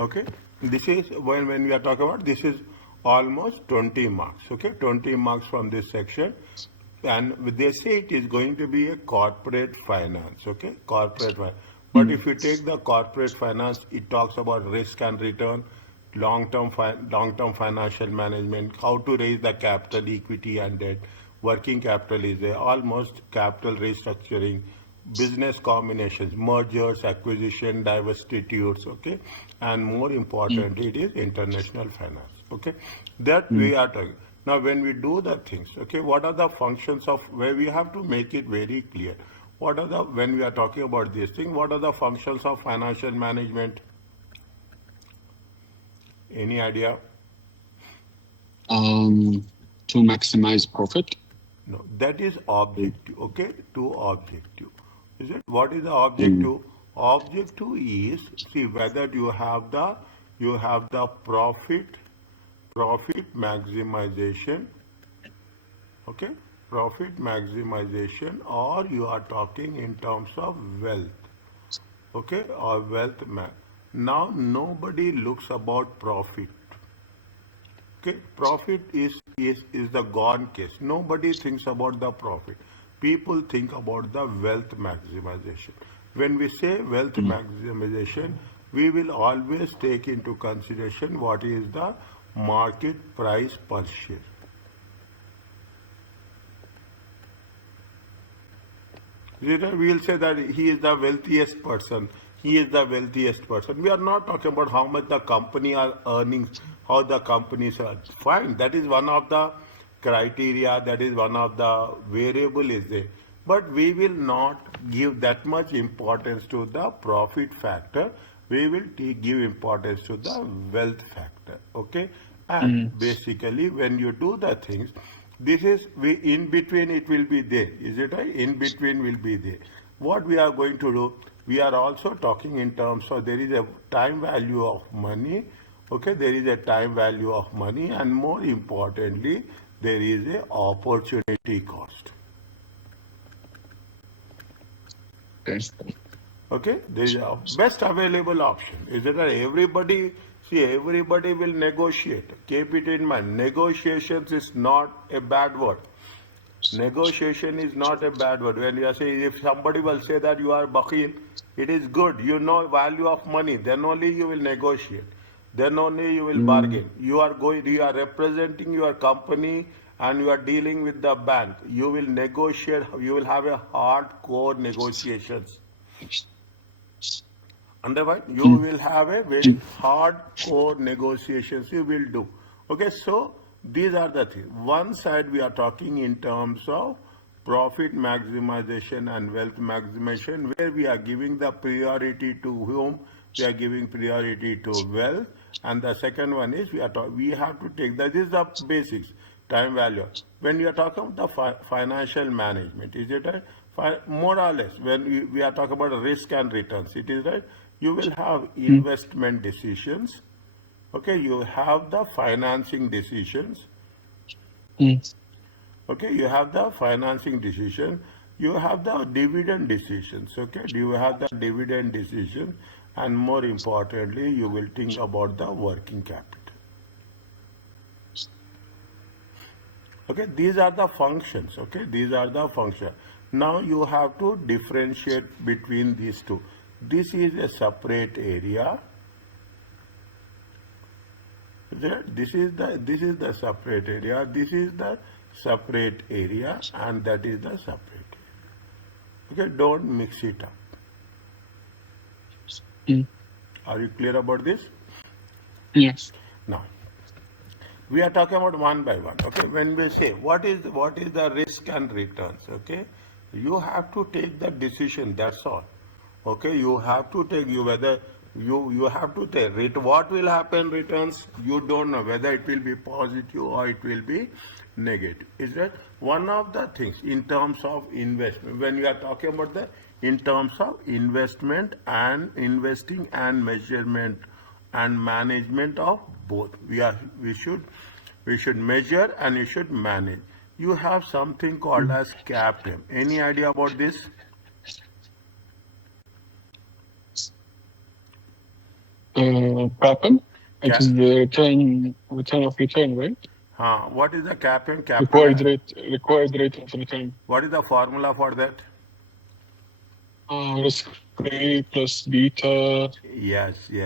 Okay, this is when we are talking about, this is almost 20 marks. Okay, 20 marks from this section, and they say it is going to be a corporate finance. Okay, corporate finance. But if you take the corporate finance, it talks about risk and return, long-term financial management, how to raise the capital, equity and debt, working capital is there, almost capital restructuring, business combinations, mergers, acquisition, divestitures, okay, and more importantly, it is international finance, okay, that we are talking. Now, when we do the things, okay, what are the functions of, where we have to make it very clear. What are the, when we are talking about this thing, what are the functions of financial management? Any idea? To maximize profit. No, that is objective, okay, to objective. Is it? What is the objective? Objective is, see whether you have the profit maximization, okay, profit maximization, or you are talking in terms of wealth, okay, or wealth. Now nobody looks about profit. Okay, profit is the gone case. Nobody thinks about the profit. People think about the wealth maximization. When we say wealth maximization, we will always take into consideration what is the market price per share. We will say that he is the wealthiest person. He is the wealthiest person. We are not talking about how much the company are earning, how the companies are. Fine, that is one of the criteria, that is one of the variable is there. But we will not give that much importance to the profit factor. We will give importance to the wealth factor. Okay, and basically when you do the things, this is, we in between it will be there. Is it right? In between will be there. What we are going to do, we are also talking in terms of, there is a time value of money. Okay, there is a time value of money, and more importantly, there is a opportunity cost. Okay, there is a best available option. Is it right? Everybody, see, everybody will negotiate. Keep it in mind. Negotiations is not a bad word. Negotiation is not a bad word. When you are saying, if somebody will say that you are bakhil, it is good. You know value of money. Then only you will negotiate. Then only you will bargain. You are representing your company and you are dealing with the bank. You will negotiate. You will have a hardcore negotiations. Understand? You will have a very hardcore negotiations. You will do. Okay, so these are the things. One side we are talking in terms of profit maximization and wealth maximization, where we are giving the priority to whom? We are giving priority to wealth. And the second one is we have to take, that is the basics, time value. When we are talking about the financial management, is it right? More or less, when we are talking about risk and returns, it is right. You will have investment decisions. Okay, you have the financing decisions. Okay, you have the financing decision. You have the dividend decisions. Okay, you have the dividend decision, and more importantly, you will think about the working capital. Okay, these are the functions. Okay, these are the functions. Now you have to differentiate between these two. This is a separate area. This is the separate area. This is the separate area, and that is the separate area. Okay, don't mix it up. Are you clear about this? Yes. Now, we are talking about one by one. Okay, when we say what is the risk and returns, okay, you have to take the decision. That's all. Okay, you have to take, whether you have to take it. What will happen returns? You don't know whether it will be positive or it will be negative. Is that one of the things in terms of investment? When we are talking about the in terms of investment and investing and measurement and management of both, we should measure and you should manage. You have something called as CAPM. Any idea about this? CAPM. It Ca- is the return of return, right? what is the capital? Capital. Required rate of return. What is the formula for that? Risk-free plus beta Yes. by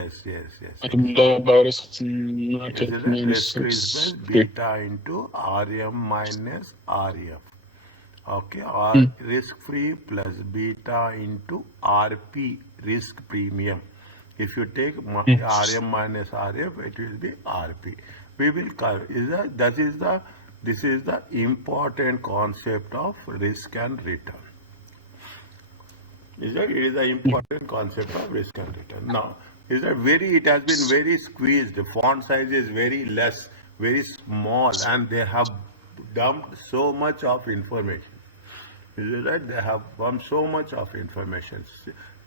risk market Is it that minus risk-free plus risk-free. beta into RM minus RF? Okay, or risk-free plus beta into RP, risk premium. If you take RM minus RF, it will be RP. We will cover. This is the important concept of risk and return. It is an important concept of risk and return. Now, it has been very squeezed. The font size is very less, very small, and they have dumped so much of information. Is it right? They have dumped so much of information.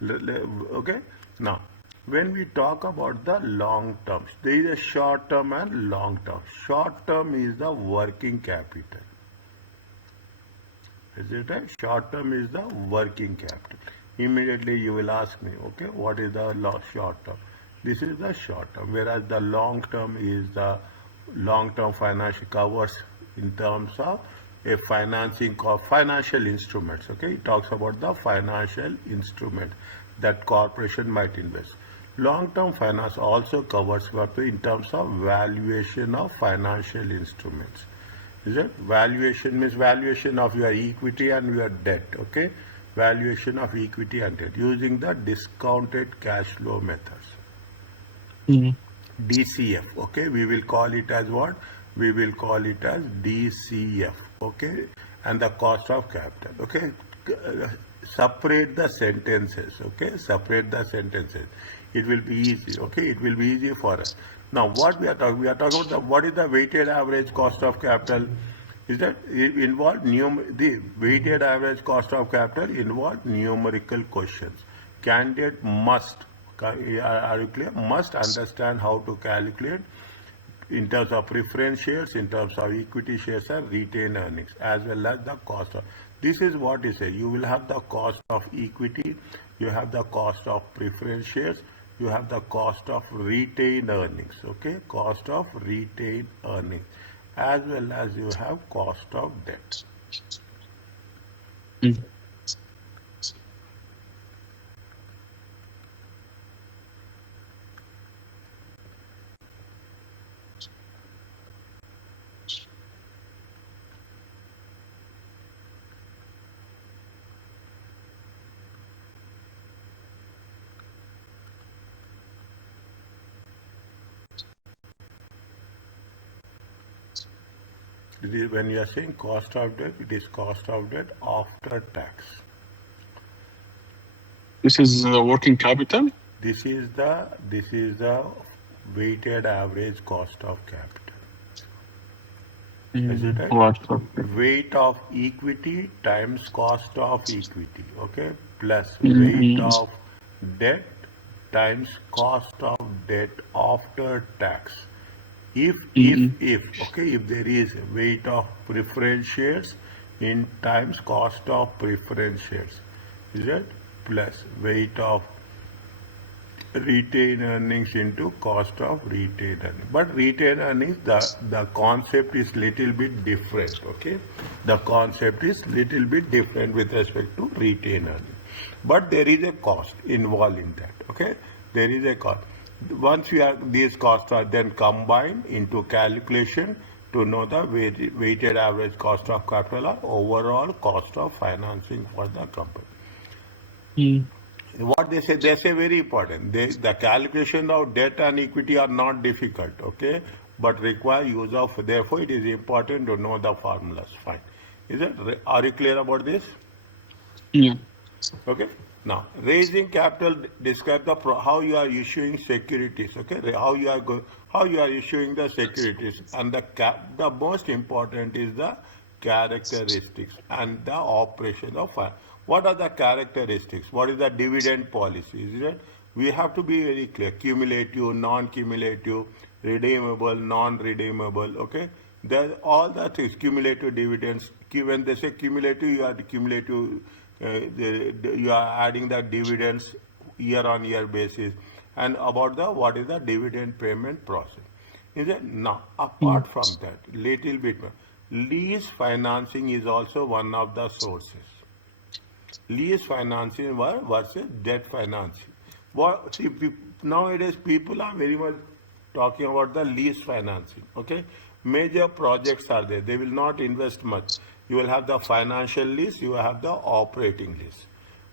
Okay? Now, when we talk about the long term, there is a short term and long term. Short term is the working capital. Is it right? Short term is the working capital. Immediately you will ask me, okay, what is the short term? This is the short term, whereas the long term is the long term financial covers in terms of a financial instruments. Okay, it talks about the financial instrument that corporation might invest. Long term finance also covers what in terms of valuation of financial instruments. Is it? Valuation means valuation of your equity and your debt. Okay, valuation of equity and debt using the discounted cash flow methods. DCF. Okay, we will call it as what? We will call it as DCF. Okay, and the cost of capital. Okay, separate the sentences. Okay, separate the sentences. It will be easy. Okay, it will be easy for us. Now, what we are talking about what is the weighted average cost of capital? Is that the weighted average cost of capital involved numerical questions. Candidate must, are you clear? Must understand how to calculate in terms of preference shares, in terms of equity shares and retained earnings, as well as the cost of. This is what is said. You will have the cost of equity, you have the cost of preference shares, you have the cost of retained earnings. Okay, cost of retained earnings, as well as you have cost of debt. When you are saying cost of debt, it is cost of debt after tax. This is working capital. This is the weighted average cost of capital. Is it right? Weight of equity times cost of equity. Okay, plus weight of debt times cost of debt after tax. If there is weight of preference shares in times cost of preference shares, is it? Plus weight of retained earnings into cost of retained earnings. But retained earnings, the concept is little bit different. Okay, the concept is little bit different with respect to retained earnings. But there is a cost involved in that. Okay, there is a cost. Once these costs are then combined into calculation to know the weighted average cost of capital or overall cost of financing for the company. What they say very important. The calculation of debt and equity are not difficult, okay, but require use of. Therefore, it is important to know the formulas. Fine. Are you clear about this? Yeah. Okay. Now, raising capital, describe how you are issuing securities. Okay, how you are issuing the securities, and the most important is the characteristics and the operation of fund. What are the characteristics? What is the dividend policy? Is it? We have to be very clear. Cumulative, non-cumulative, redeemable, non-redeemable. Okay, all that is cumulative dividends. When they say cumulative, you are the cumulative. You are adding the dividends year on year basis, and about the what is the dividend payment process. Is it? Now, apart from that, little bit more, lease financing is also one of the sources. Lease financing versus debt financing. What, see, nowadays people are very much talking about the lease financing. Okay, major projects are there. They will not invest much. You will have the financial lease. You will have the operating lease.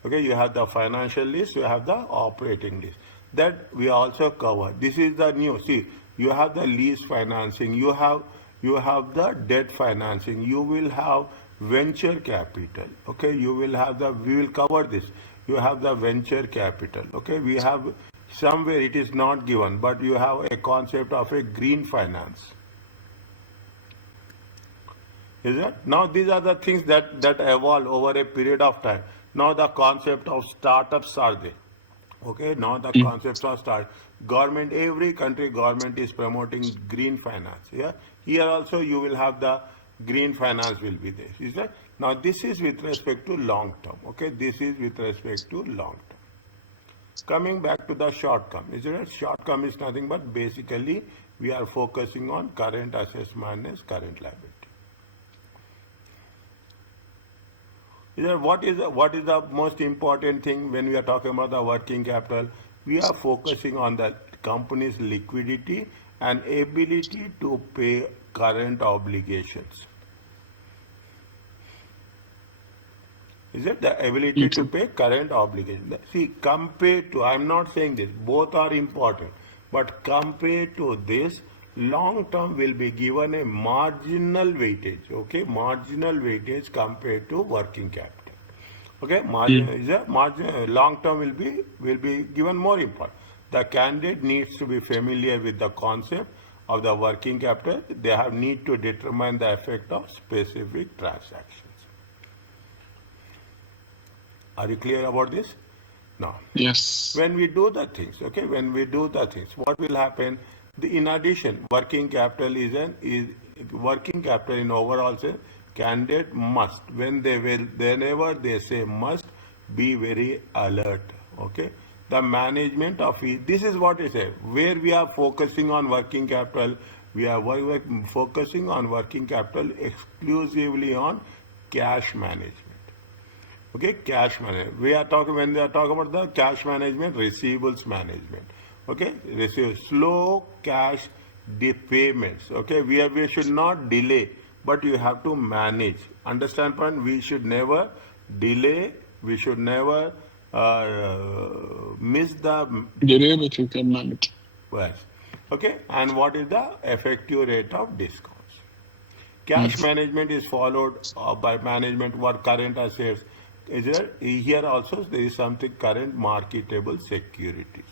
Okay, you have the financial lease. You have the operating lease. That we also cover. This is the new. See, you have the lease financing. You have the debt financing. You will have venture capital. Okay, you will have the, we will cover this. You have the venture capital. Okay, we have somewhere, it is not given, but you have a concept of a green finance. Is it? Now these are the things that evolve over a period of time. Now the concept of startups are there. Okay, now the concepts are start. Government, every country government is promoting green finance. Yeah, here also you will have the green finance will be there. Is that? Now this is with respect to long term. Okay, this is with respect to long term. Coming back to the short term, is it? Short term is nothing but basically we are focusing on current assets minus current liability. What is the most important thing when we are talking about the working capital? We are focusing on the company's liquidity and ability to pay current obligations. Is it the ability to pay current obligations? See, compared to, I'm not saying this, both are important, but compared to this, long term will be given a marginal weightage, okay, marginal weightage compared to working capital. Okay, long term will be given more important. The candidate needs to be familiar with the concept of the working capital. They have need to determine the effect of specific transactions. Are you clear about this? No. Yes. When we do the things, okay, when we do the things, what will happen? In addition, working capital is working capital in overall sense. Candidate must, whenever they say must, be very alert. Okay, the management of it. This is what it says. Where we are focusing on working capital, we are focusing on working capital exclusively on cash management. Okay, cash management. We are talking when we are talking about the cash management, receivables management. Okay, slow cash payments. Okay, we should not delay, but you have to manage. Understand point? We should never delay. We should never miss the derivative can manage. Yes. Okay, and what is the effective rate of discounts? Cash management is followed by management what current assets. Is there here also there is something current marketable securities.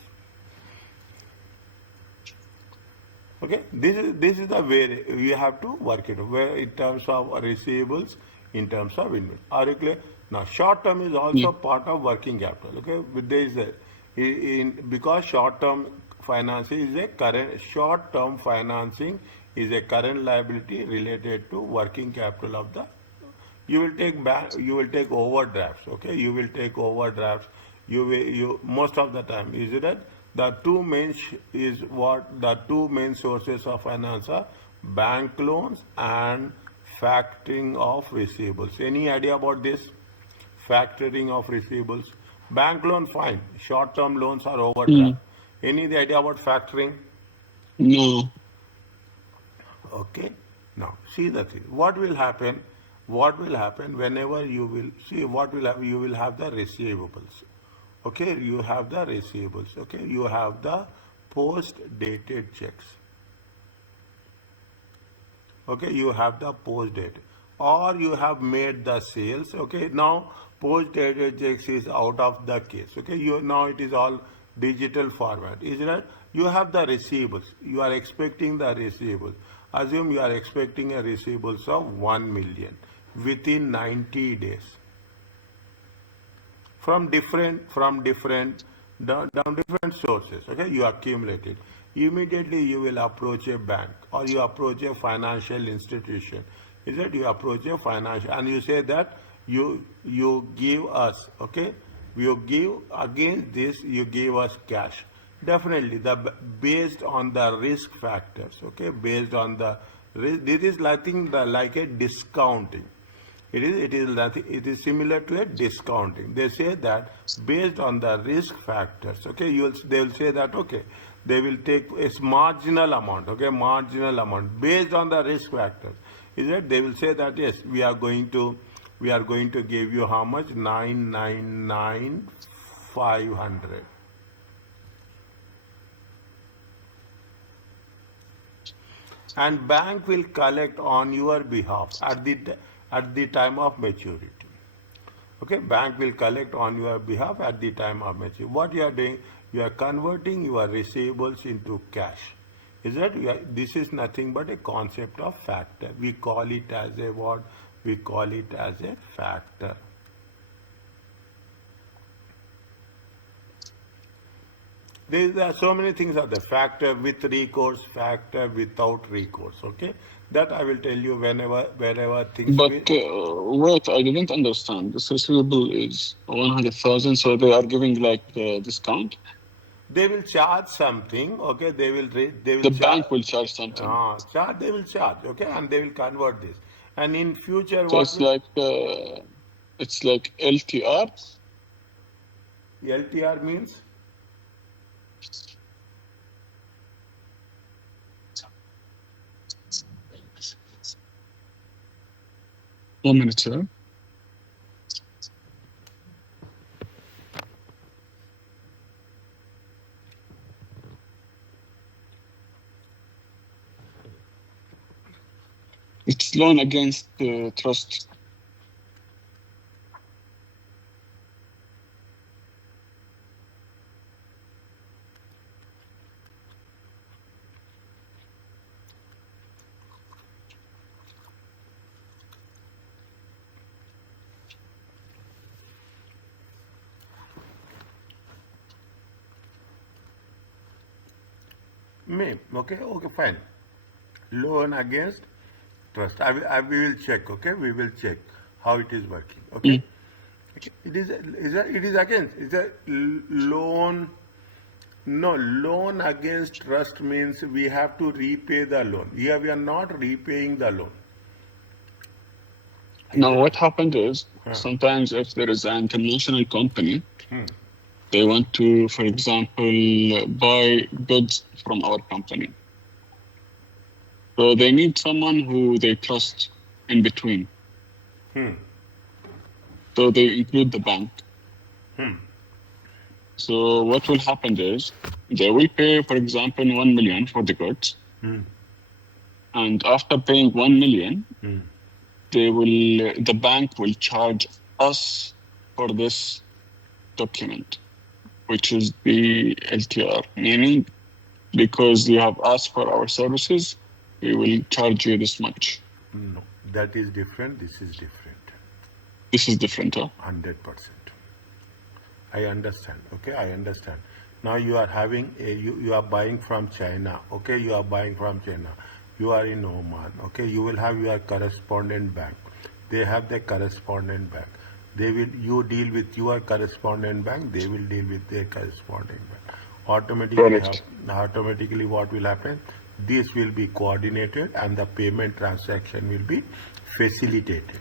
Okay, this is the way we have to work it where in terms of receivables, in terms of inventory. Are you clear? Now short term is also part of working capital. Okay, but there is because short term financing is a current liability related to working capital of the. You will take overdrafts. Okay, you will take overdrafts. You most of the time is it that the two main sources of finance are bank loans and factoring of receivables. Any idea about this? Factoring of receivables. Bank loan fine. Short term loans are overdraft. Any idea about factoring? No. Okay. Now see the thing. What will happen? Whenever you will see what will happen? You will have the receivables. Okay, you have the receivables. Okay, you have the post-dated checks. Okay, you have the post-dated, or you have made the sales. Okay, now post-dated checks is out of the case. Okay, now it is all digital format. Is it right? You have the receivables. You are expecting the receivables. Assume you are expecting a receivables of 1 million within 90 days. From different sources, okay, you accumulate it. Immediately you will approach a bank or you approach a financial institution. Is that you approach a financial and you say that you give us, okay, you give against this, you give us cash. Definitely, based on the risk factors, okay, based on the risk, this is nothing like a discounting. It is nothing. It is similar to a discounting. They say that based on the risk factors, okay, they will say that okay, they will take a marginal amount, okay, marginal amount based on the risk factors. Is it? They will say that yes, we are going to give you how much 999,500. And bank will collect on your behalf at the time of maturity. Okay, bank will collect on your behalf at the time of maturity. What you are doing, you are converting your receivables into cash. Is that this is nothing but a concept of factor. We call it as a what? We call it as a factor. There are so many things are the factor with recourse, factor without recourse. Okay, that I will tell you whenever things But will. wait, I didn't understand. This receivable is 100,000, so they are giving like a discount. They will charge something. Okay, they will The charge. bank will charge something. Charge they will charge. Okay, and they will convert this. And in future, So what will it's like LTR. LTR means? 1 minute, sir. It's loan against trust. Me. Okay, okay, fine. Loan against trust. We will check. Okay, we will check how it is working. Okay. Mm. Okay. It is against. It's a loan. No, loan against trust means we have to repay the loan. Here we are not repaying the loan. Now, what happened is Huh. sometimes if there is an international company, Hmm. they want to, for example, buy goods from our company. So they need someone who they trust in between. Hmm. So they include the bank. Hmm. So what will happen is they will pay, for example, 1 million for the goods. Hmm. And after paying 1 million, Hmm. the bank will charge us for this document, which is the LTR, meaning because you have asked for our services, we will charge you this much. No, that is different. This is different. This is different, huh? 100%. I understand. Okay, I understand. Now you are having you are buying from China. Okay, you are buying from China. You are in Oman. Okay, you will have your correspondent bank. They have their correspondent bank. You deal with your correspondent bank. They will deal with their correspondent bank. Correct. Automatically, what will happen? This will be coordinated, and the payment transaction will be facilitated.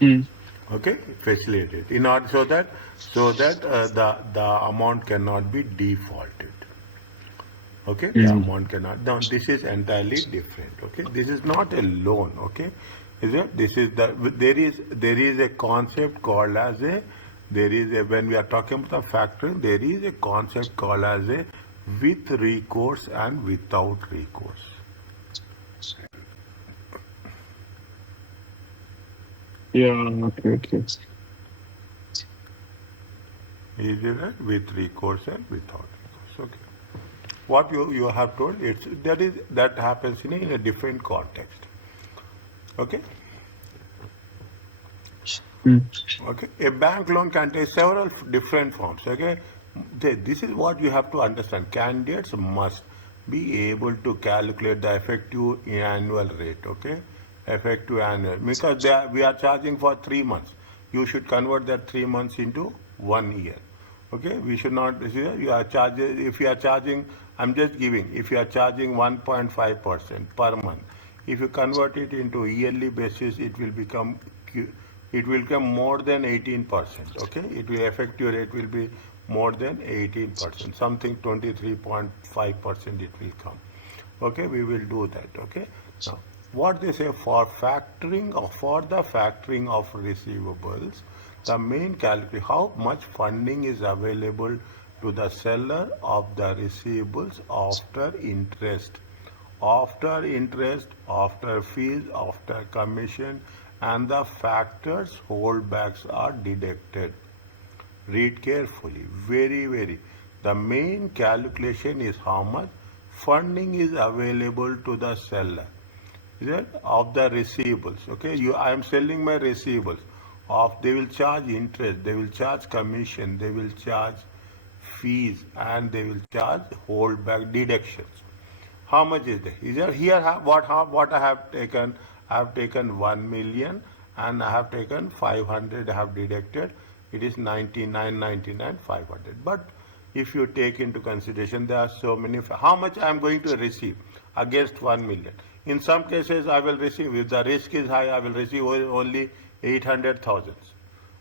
Mm. Okay, facilitated in order so that the amount cannot be defaulted. Okay, the amount cannot. Now this is entirely different. Okay, this is not a loan. Okay, is it? This is there is a concept called as a when we are talking about the factoring, there is a concept called as a with recourse and without recourse. Yeah, okay. Is it right? With recourse and without recourse. Okay. What you have told, that happens in a different context. Okay. Mm. Okay. A bank loan can take several different forms. Okay. This is what you have to understand. Candidates must be able to calculate the effective annual rate. Okay. Effective annual, because we are charging for 3 months. You should convert that 3 months into 1 year. Okay, we should not, you are charging, if you are charging, I'm just giving, if you are charging 1.5% per month, if you convert it into yearly basis, it will become more than 18%, okay? It will effective rate will be more than 18%, something 23.5% it will come. Okay, we will do that, okay? Now, what they say for factoring or for the factoring of receivables, the main calculation, how much funding is available to the seller of the receivables after fees, after commission, and the factors holdbacks are deducted. Read carefully, very. The main calculation is how much funding is available to the seller, is it, of the receivables. Okay, I am selling my receivables. They will charge interest, they will charge commission, they will charge fees, and they will charge holdback deductions. How much is there? Is there here what I have taken? I have taken 1 million and I have taken 500. I have deducted. It is 99, 500. But if you take into consideration, there are so many. How much I am going to receive against 1 million? In some cases, I will receive. If the risk is high, I will receive only 800,000.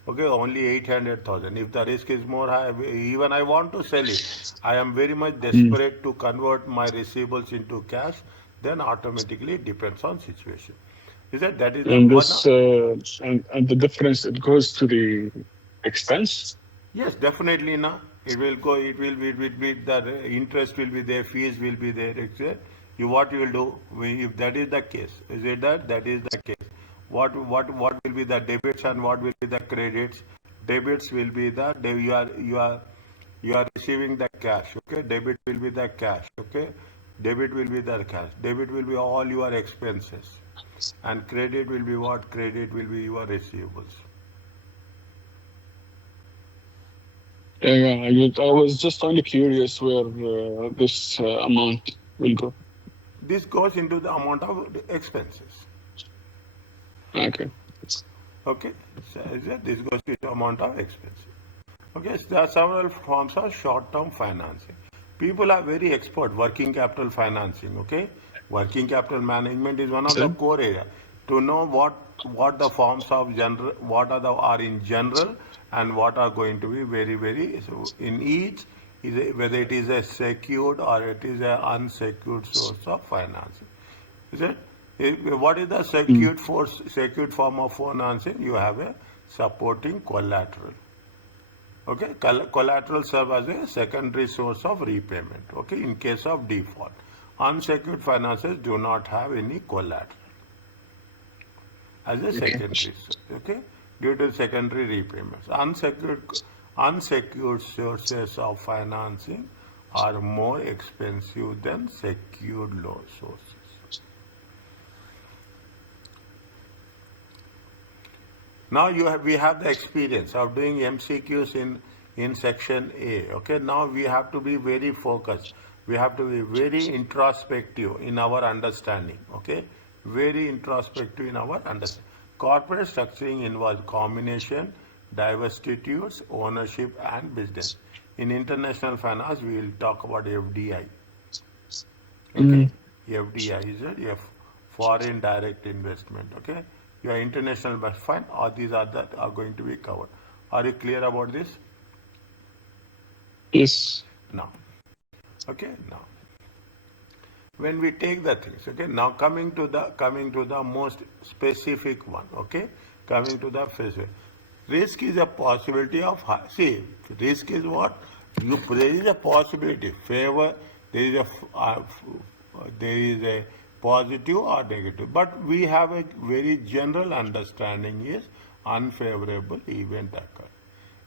Okay, only 800,000. If the risk is more high, even I want to sell it, I am very much desperate to convert my receivables into cash, then automatically it depends on situation. That is the And one? this and the difference, it goes to the expense. Yes, definitely now. It will go, it will be the interest will be there, fees will be there, etc. What you will do, if that is the case, is it that is the case? What will be the debits and what will be the credits? Debits will be the, you are receiving the cash, okay? Debit will be the cash, okay? Debit will be the cash. Debit will be all your expenses. And credit will be what? Credit will be your receivables. Yeah, I was just only curious where this amount will go. This goes into the amount of expenses. Okay. Okay, so this goes to the amount of expenses. Okay, so there are several forms of short-term financing. People are very expert working capital financing. Okay, working capital management is one of the core area to know what the forms of general, what are in general, and what are going to be very. So in each whether it is a secured or it is an unsecured source of financing. Is it? What is the secured form of financing? You have a supporting collateral. Okay, collateral serve as a secondary source of repayment. Okay, in case of default, unsecured finances do not have any collateral as a secondary source. Okay, due to secondary repayments, unsecured sources of financing are more expensive than secured loan sources. Now we have the experience of doing MCQs in section A. Okay, now we have to be very focused. We have to be very introspective in our understanding. Okay, very introspective in our understanding. Corporate structuring involves combination, diversities, ownership, and business. In international finance, we will talk about FDI. Okay, FDI is a foreign direct investment. Okay. Your international best fine, or these are going to be covered. Are you clear about this? Yes. Now, okay. Now, when we take the things, okay. Now coming to the most specific one, okay. Coming to the specific, risk is a possibility of high. See, risk is what there is a possibility. Favor there is a positive or negative, but we have a very general understanding is unfavorable event occur.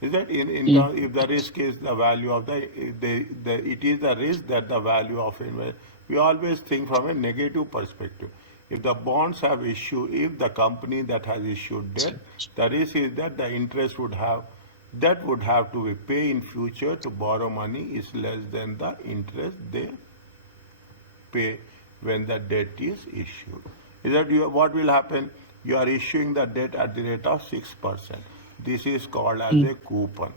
Is that if the risk is the value of it is the risk that the value of investment. We always think from a negative perspective. If the bonds have issued, if the company that has issued debt, the risk is that the interest would have to be paid in future to borrow money is less than the interest they pay when the debt is issued. Is that what will happen? You are issuing the debt at the rate of 6%. This is called as a coupon.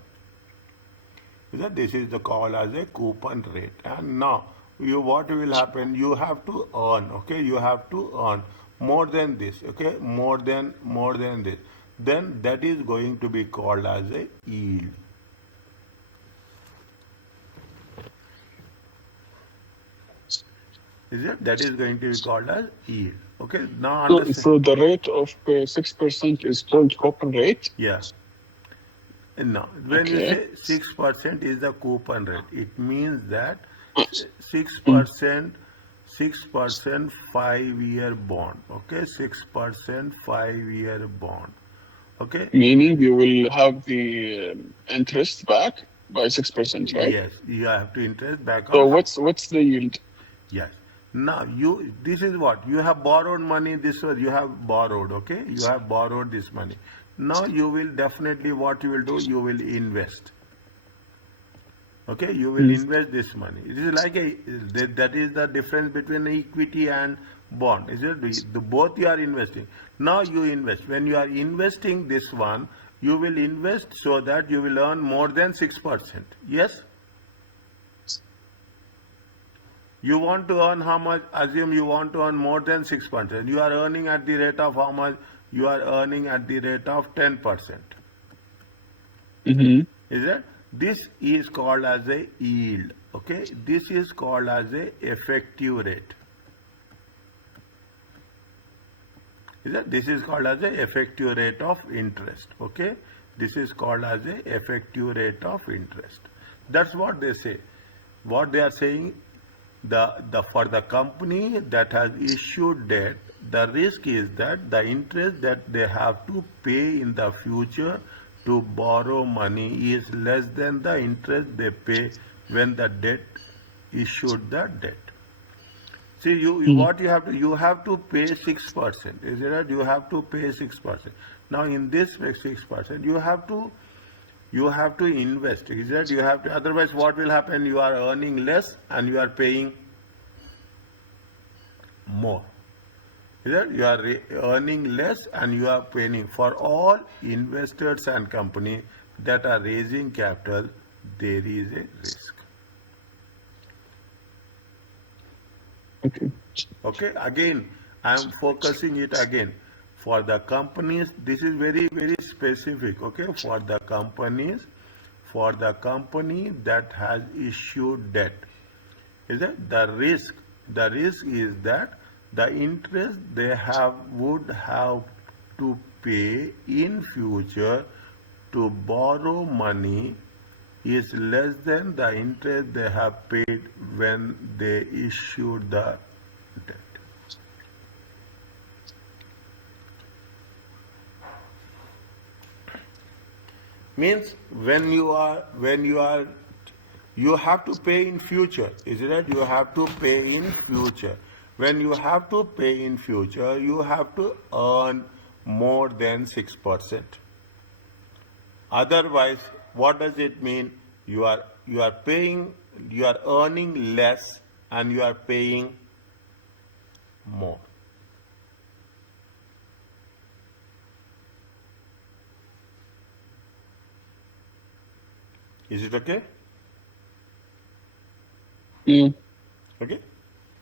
Is that this is the called as a coupon rate. And now what will happen? You have to earn. Okay, you have to earn more than this. Okay, more than this. Then that is going to be called as a yield. Is it? That is going to be called as yield. Okay, now So, understand. so the rate of 6% is called coupon rate. Yeah. No, when you Okay. say 6% is the coupon rate, it means that Uh, 6%, 6% 5-year bond. Okay, 6% 5-year bond. Okay, Meaning you will have the interest back by 6%, right? yes, you have to interest back So on. what's the yield? Yes. Now this is what you have borrowed money. This was you have borrowed. Okay, you have borrowed this money. Now you will definitely what you will do. You will invest. Okay, you will invest this money. It is like that is the difference between equity and bond. Is it the both you are investing? Now you invest. When you are investing this one, you will invest so that you will earn more than 6%. Yes. You want to earn how much? Assume you want to earn more than 6%. You are earning at the rate of how much? You are earning at the rate of 10%. Mm-hmm. Is it? This is called as a yield. Okay, this is called as a effective rate. Is it? This is called as a effective rate of interest. Okay, this is called as a effective rate of interest. That's what they say. What they are saying, the for the company that has issued debt, the risk is that the interest that they have to pay in the future to borrow money is less than the interest they pay when the debt issued the debt. See, what you have to pay 6%. Is it right? You have to pay 6%. Now in this 6%, you have to invest. Is that you have to? Otherwise, what will happen? You are earning less and you are paying more. Is that you are earning less and you are paying. For all investors and companies that are raising capital, there is a risk. Okay. Okay, again, I am focusing it again. For the companies, this is very, very specific. Okay, for the companies, for the company that has issued debt, is that the risk is that the interest they would have to pay in future to borrow money is less than the interest they have paid when they issued the debt. Means you have to pay in future. Is it right? You have to pay in future. When you have to pay in future, you have to earn more than 6%. Otherwise, what does it mean? You are earning less and you are paying more. Is it okay? Mm. Okay,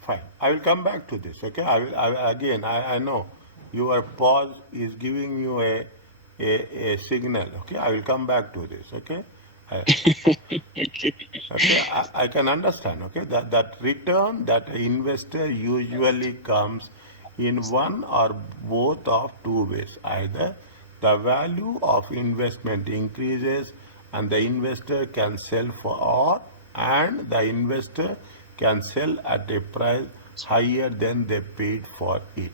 fine. I will come back to this. Okay, again. I know your pause is giving you a signal. Okay, I will come back to this. Okay, Okay. okay. I can understand. Okay, that return that investor usually comes in one or both of two ways. Either the value of investment increases and the investor can sell for, or and the investor can sell at a price higher than they paid for it.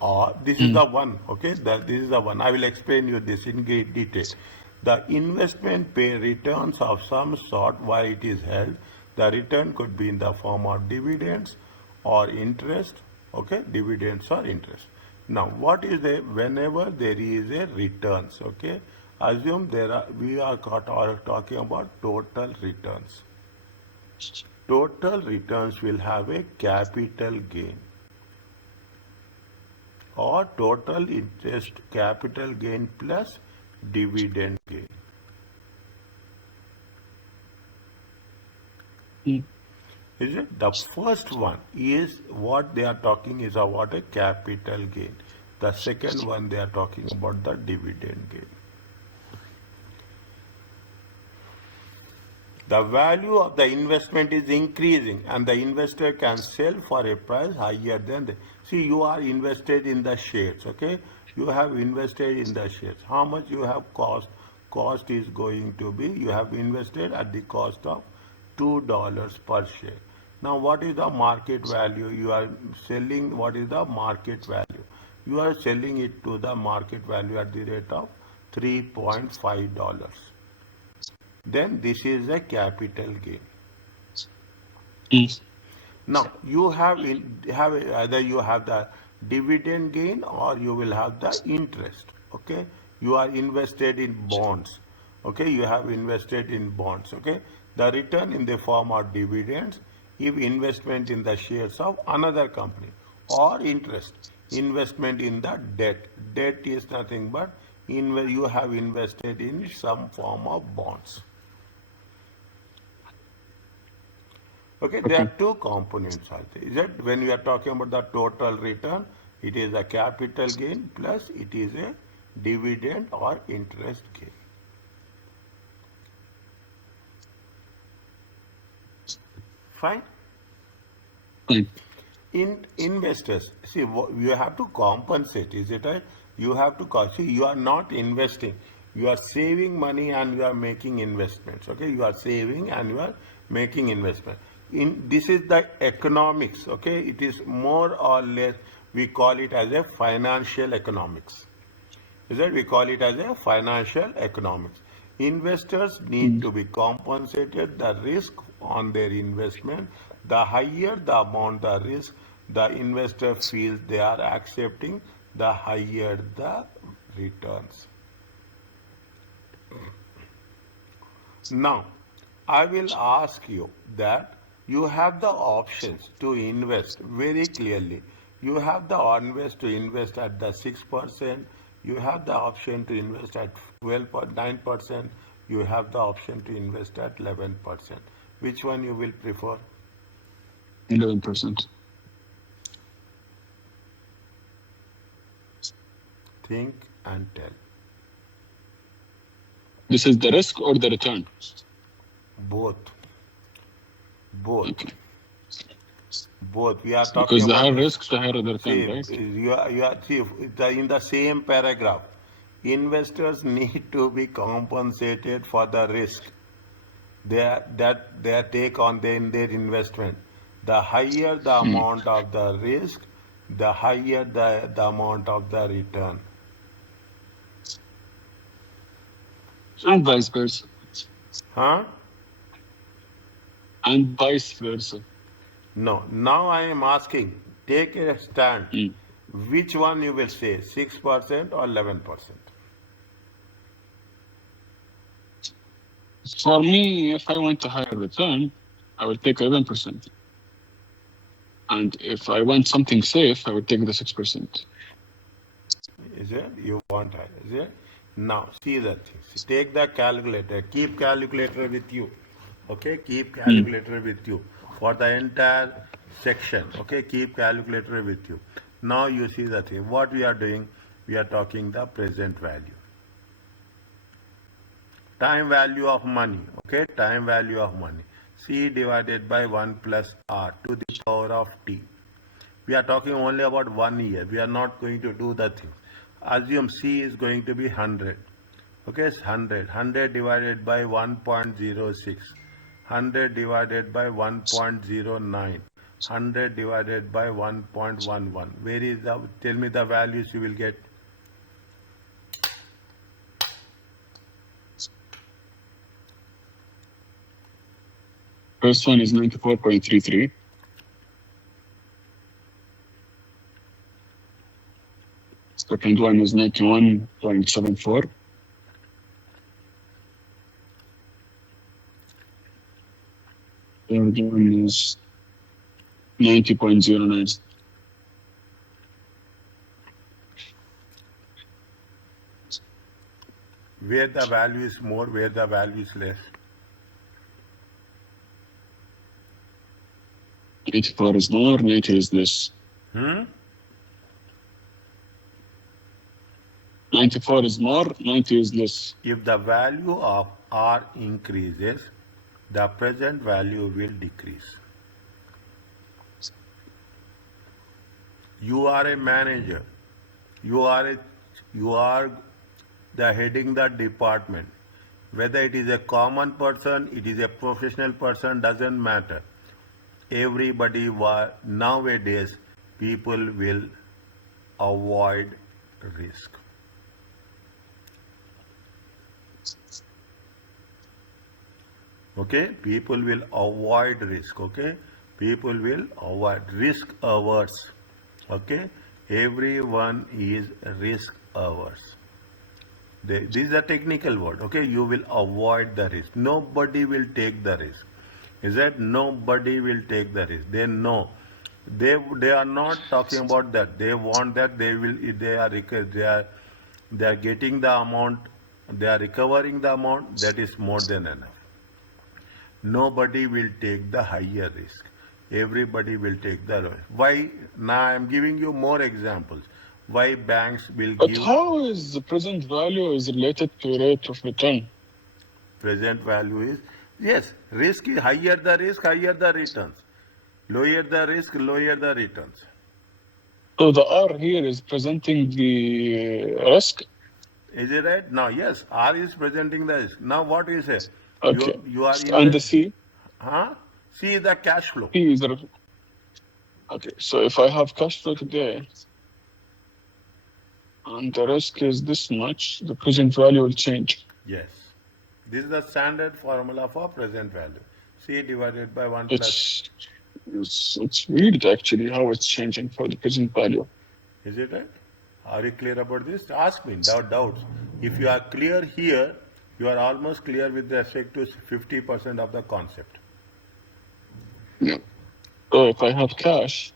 Or this is the one, okay? This is the one. I will explain you this in great detail. The investment pay returns of some sort while it is held. The return could be in the form of dividends or interest, okay? Dividends or interest. Now, what is the whenever there is a returns, okay? Assume we are talking about total returns. Total returns will have a capital gain or total interest capital gain plus dividend gain. Mm. Is it? The first one is what they are talking is about a capital gain. The second one they are talking about the dividend gain. The value of the investment is increasing and the investor can sell for a price higher than the. See, you are invested in the shares, okay? You have invested in the shares. How much you have cost? Cost is going to be, you have invested at the cost of $2 per share. Now, what is the market value? You are selling, what is the market value? You are selling it to the market value at the rate of $3.5. Then this is a capital gain. Mm. Now you have either you have the dividend gain or you will have the interest. Okay, you are invested in bonds. Okay, you have invested in bonds. Okay, the return in the form of dividends, if investment in the shares of another company, or interest investment in the debt. Debt is nothing but you have invested in some form of bonds. Okay, there Okay. are two components also. Is that when we are talking about the total return, it is a capital gain plus it is a dividend or interest gain. Fine. Fine. In investors, see, you have to compensate. Is it right? You have to see. You are not investing. You are saving money and you are making investments. Okay, you are saving and you are making investment. In this is the economics. Okay, it is more or less we call it as a financial economics. Is that we call it as a financial economics. Investors need Mm. to be compensated the risk on their investment. The higher the amount the risk, the investor feels they are accepting, the higher the returns. Now, I will ask you that you have the options to invest very clearly. You have the invest to invest at the 6%. You have the option to invest at 12.9%. You have the option to invest at 11%. Which one you will prefer? 11%. Think and tell. This is the risk or the return? Both. Both. Okay. Both. We are talking Because the about higher this. risk, the higher the return, See, right? see, in the same paragraph, investors need to be compensated for the risk they take on in their investment. The higher the Mm. amount of the risk, the higher the amount of the return. And vice versa. Huh? And vice versa. No. Now I am asking, take a stand. Mm. Which one you will say, 6% or 11%? For me, if I want a higher return, I will take 11%. And if I want something safe, I would take the 6%. Is it? You want higher, is it? Now, see the things. Take the calculator. Keep calculator with you. Okay? Keep Mm. calculator with you. For the entire section. Okay? Keep calculator with you. Now you see the thing. What we are doing? We are talking the present value. Time value of money. Okay? Time value of money. C divided by 1 plus R to the power of T. We are talking only about 1 year. We are not going to do the things. Assume C is going to be 100. Okay, it's 100. 100 divided by 1.06. 100 divided by 1.09. 100 divided by 1.11. Where is the, tell me the values you will get. First one is 94.33. Second one is 91.74. Third one is 90.09. Where the value is more, where the value is less. 84 is more, 90 is less. 94 is more, 90 is less. If the value of R increases, the present value will decrease. You are a manager. You are the heading the department. Whether it is a common person, it is a professional person, doesn't matter. Everybody nowadays people will avoid risk. Okay, people will avoid risk. Okay, people will avoid risk averse. Okay, everyone is risk averse. This is a technical word. Okay, you will avoid the risk. Nobody will take the risk. Is that nobody will take the risk? They know. They are not talking about that. They want that they are getting the amount. They are recovering the amount. That is more than enough. Nobody will take the higher risk. Everybody will take the risk. Why? Now I am giving you more examples. Why banks will But give how is the present value is related to rate of return? present value is, yes, risk is higher the risk, higher the returns. Lower the risk, lower the returns. So the R here is presenting the risk. Is it right? Now, yes, R is presenting the risk. Now, what you say? Okay. You are And the C? Huh? See the cash flow. C is the. Okay. So if I have cash flow today, and the risk is this much, the present value will change. Yes. This is the standard formula for present value. C divided by 1 plus. It's weird actually how it's changing for the present value. Is it right? Are you clear about this? Ask me, doubts. If you are clear here, you are almost clear with respect to 50% of the concept. Yeah. So if I have cash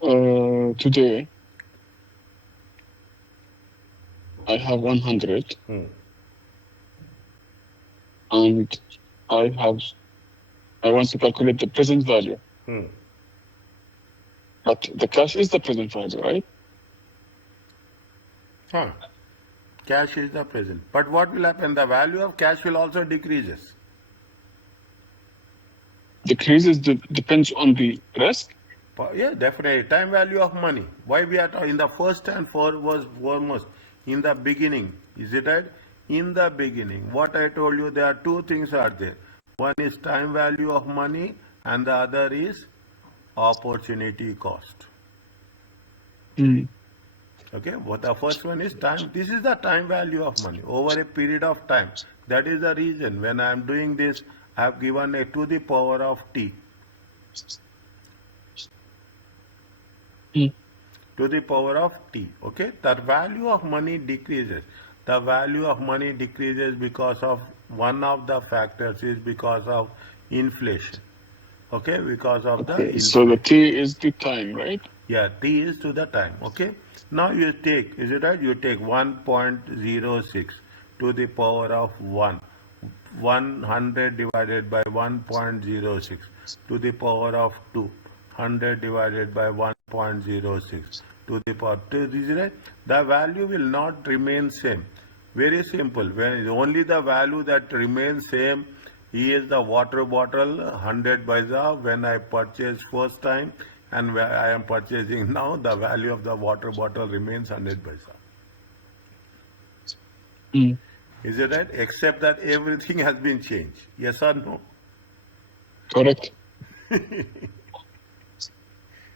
today, I have 100, and I want to calculate the present value. But the cash is the present value, right? Huh. Cash is the present. But what will happen? The value of cash will also decreases. Decreases depends on the risk. Yeah, definitely. Time value of money. Why we are in the first and foremost in the beginning. Is it right? In the beginning, what I told you, there are two things are there. One is time value of money, and the other is opportunity cost. Okay, what the first one is time. This is the time value of money over a period of time. That is the reason when I am doing this, I have given a to the power of t. To the power of t. Okay, the value of money decreases. The value of money decreases because of one of the factors is because of inflation. Okay, because of the inflation. So the t is the time, right? Yeah, t is to the time. Okay. Now you take, is it right? You take 1.06 to the power of 1. 100 divided by 1.06 to the power of 2. 100 divided by 1.06 to the power 2. Is it right? The value will not remain same. Very simple. When only the value that remains same is the water bottle 100 paisa when I purchased first time, and where I am purchasing now, the value of the water bottle remains 100 paisa. Is it right? Except that everything has been changed. Yes or no? Correct.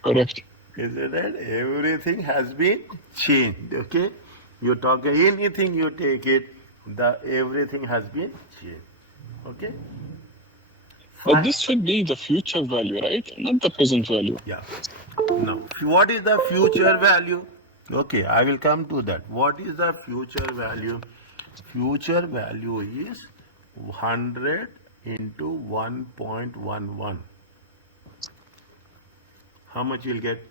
Correct. Is it right? Everything has been changed. Okay? You talk anything, you take it, everything has been changed. Okay? But this should be the future value, right? Not the present value. Yeah. Now, what is the future value? Okay, I will come to that. What is the future value? Future value is 100 into 1.11. How much you'll get?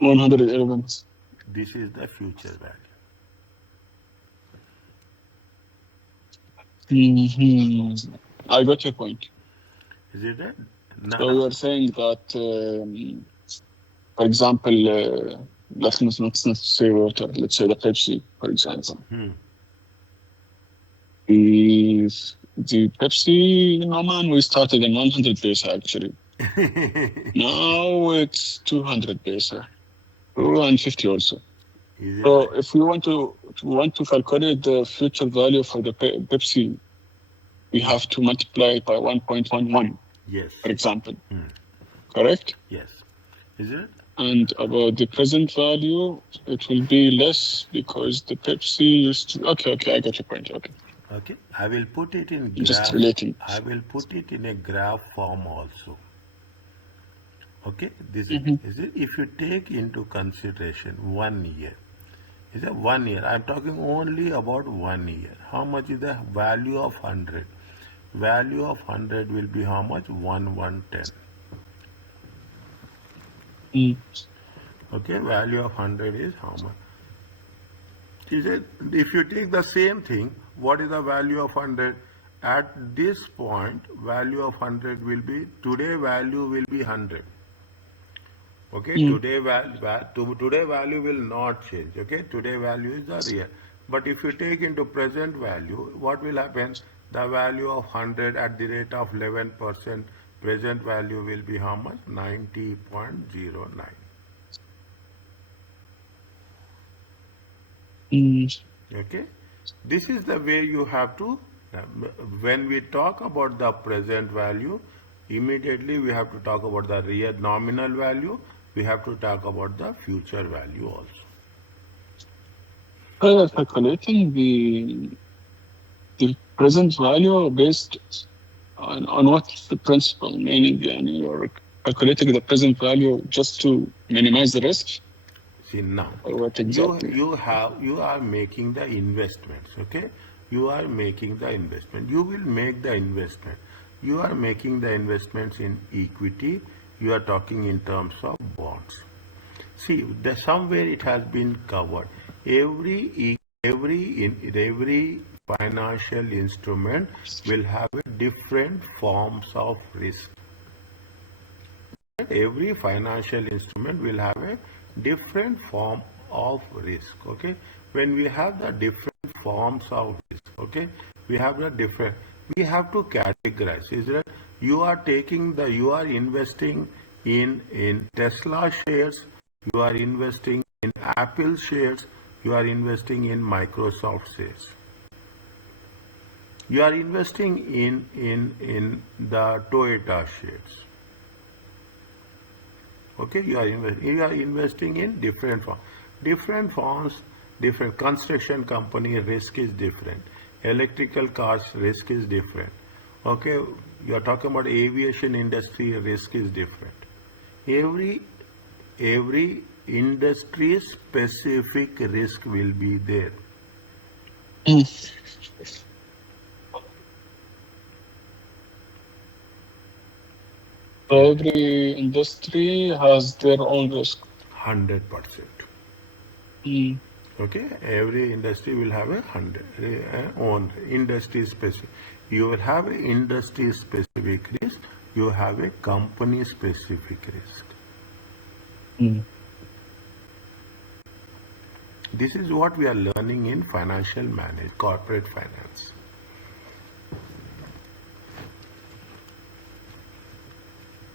$111. This is the future value. I got your point. Is it right? So you're saying that, for example, let's not say water, let's say the Pepsi, for example. The Pepsi in Oman, we started in 100 paisa actually. Now it's 200 paisa. 250 also. So right? if we want to calculate the future value for the Pepsi, we have to multiply it by 1.11. Yes. For example. Correct? Yes. Is it? And about the present value, it will be less because the Pepsi used to. Okay, I got your point. Okay. Okay. I will put it in graph. Just relating. I will put it in a graph form also. Okay. This is it. If you take into consideration 1 year, is it 1 year? I'm talking only about 1 year. How much is the value of 100? Value of 100 will be how much? 110. Okay, value of 100 is how much? Is it, if you take the same thing, what is the value of 100? At this point, value of 100 will be, today value will be 100. Okay, today value will not change. Okay, today value is the real. But if you take into present value, what will happen? The value of 100 at the rate of 11%, present value will be how much? 90.09. Okay, this is the way you have to, when we talk about the present value, immediately we have to talk about the real nominal value, we have to talk about the future value also. Calculating the present value based on what's the principle, meaning you're calculating the present value just to minimize the risk? See now, or what exactly? you are making the investments, okay? You are making the investment. You will make the investment. You are making the investments in equity. You are talking in terms of bonds. See, somewhere it has been covered. Every financial instrument will have different forms of risk. Every financial instrument will have a different form of risk. Okay, when we have the different forms of risk, okay, we have to categorize. Is that you are investing in Tesla shares, you are investing in Apple shares, you are investing in Microsoft shares, you are investing in the Toyota shares. Okay, you are investing in different forms, different construction company risk is different, electrical cars risk is different. Okay, you are talking about aviation industry risk is different. Every industry specific risk will be there. Every industry has their own risk. 100%. Okay, every industry will have a own industry specific. You will have an industry specific risk. You have a company specific risk. This is what we are learning in financial corporate finance.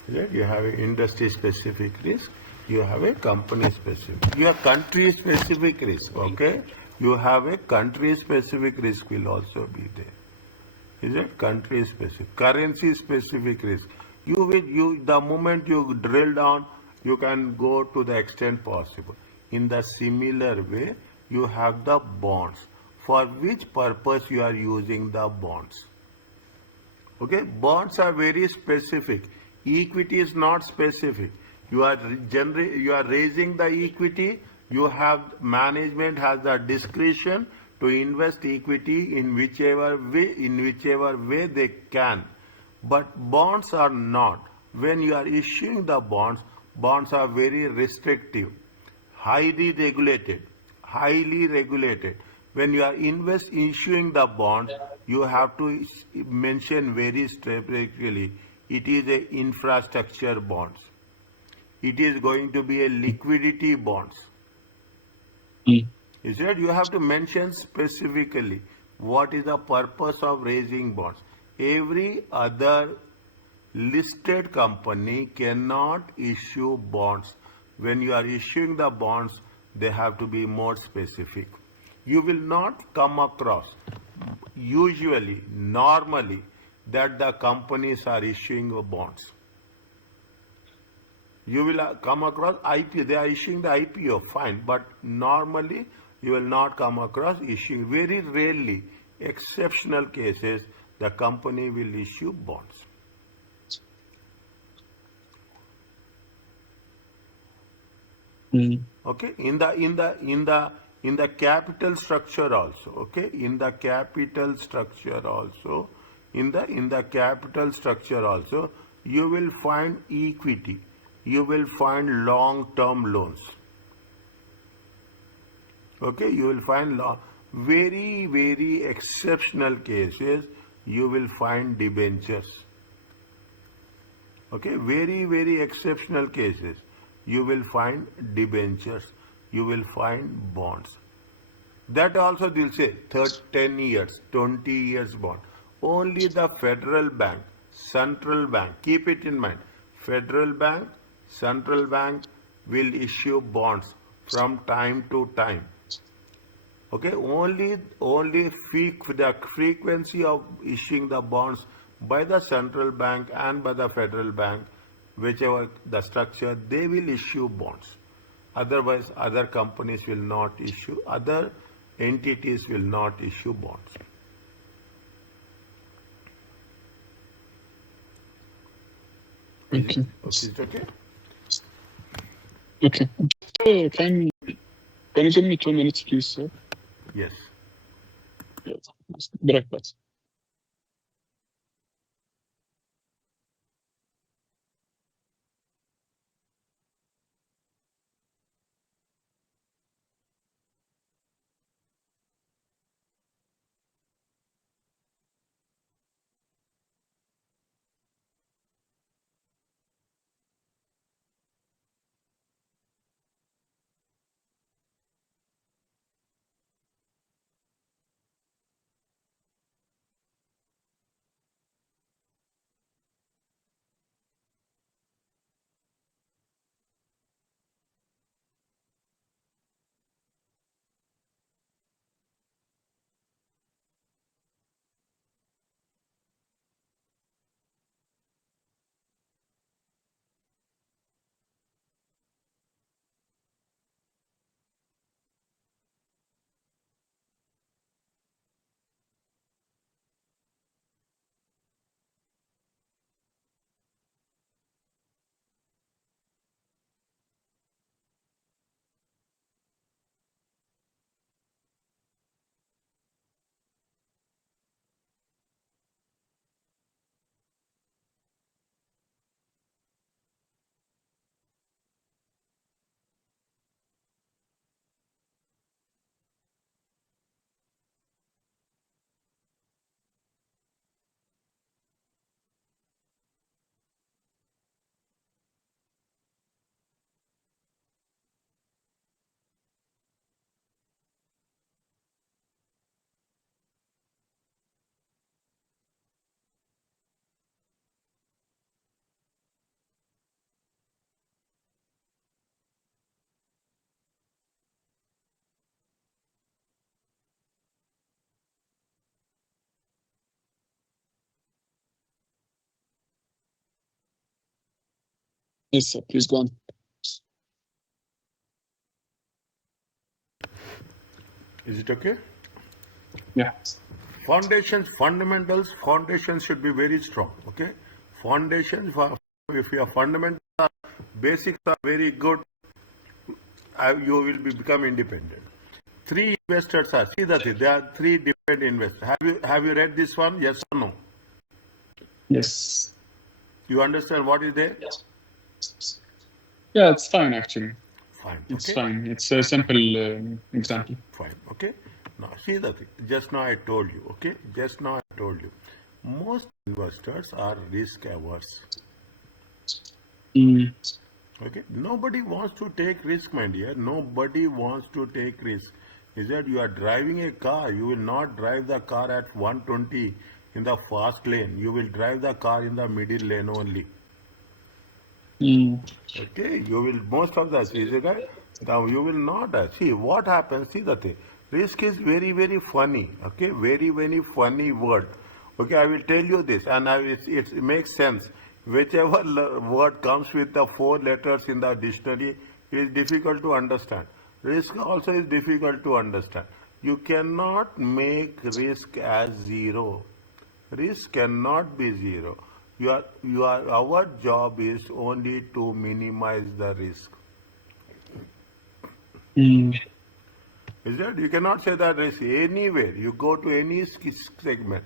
Right? You have an industry specific risk, you have a company specific, you have country specific risk. Okay, you have a country specific risk will also be there. Is it country specific, currency specific risk? The moment you drill down, you can go to the extent possible. In the similar way, you have the bonds. For which purpose you are using the bonds? Okay, bonds are very specific. Equity is not specific. You are raising the equity. You have management has the discretion to invest equity in whichever way they can. But bonds are not. When you are issuing the bonds are very restrictive. highly regulated, highly regulated. When you are issuing the bonds, you have to mention very strategically, it is a infrastructure bonds. It is going to be a liquidity bonds. Mm. Is it? You have to mention specifically what is the purpose of raising bonds. Every other listed company cannot issue bonds. When you are issuing the bonds, they have to be more specific. You will not come across, usually, normally, that the companies are issuing bonds. You will come across IPO, they are issuing the IPO, fine, but normally you will not come across issuing, very rarely, exceptional cases, the company will issue bonds. Mm. Okay, in the capital structure also, okay, in the capital structure also, in the capital structure also, you will find equity, you will find long term loans. Okay, you will find very, very exceptional cases, you will find debentures. Okay, very, very exceptional cases, you will find debentures, you will find bonds. That also they'll say 10 years, 20 years bond. Only the federal bank, central bank, keep it in mind, federal bank, central bank will issue bonds from time to time. Okay, only the frequency of issuing the bonds by the central bank and by the federal bank, whichever the structure, they will issue bonds. Otherwise, other companies will not issue, other entities will not issue bonds. Okay. Is it okay? Okay. Can you give me 2 minutes, please, sir? Yes. Yes. Direct bus. Yes, sir. Please go on. Is it okay? Yeah. Foundations should be very strong. Okay, foundations, if your fundamentals are, basics are very good, you will become independent. Three investors are, see that there are three different investors. Have you read this one? Yes or no? Yes. You understand what is there? Yeah, it's fine actually. Fine. It's Okay. fine. It's a simple example. Fine. Okay. Now see the thing. Just now I told you. Okay. Just now I told you. Most investors are risk averse. Mm. Okay. Nobody wants to take risk, my dear. Nobody wants to take risk. Is that you are driving a car, you will not drive the car at 120 in the fast lane. You will drive the car in the middle lane only. Mm. Okay, you will most of the is it right? Now you will not see what happens. See the thing. Risk is very funny. Okay, very funny word. Okay, I will tell you this, and it makes sense. Whichever word comes with the four letters in the dictionary is difficult to understand. Risk also is difficult to understand. You cannot make risk as zero. Risk cannot be zero. Our job is only to minimize the risk. Mm. Is that you cannot say that risk anywhere. You go to any segment,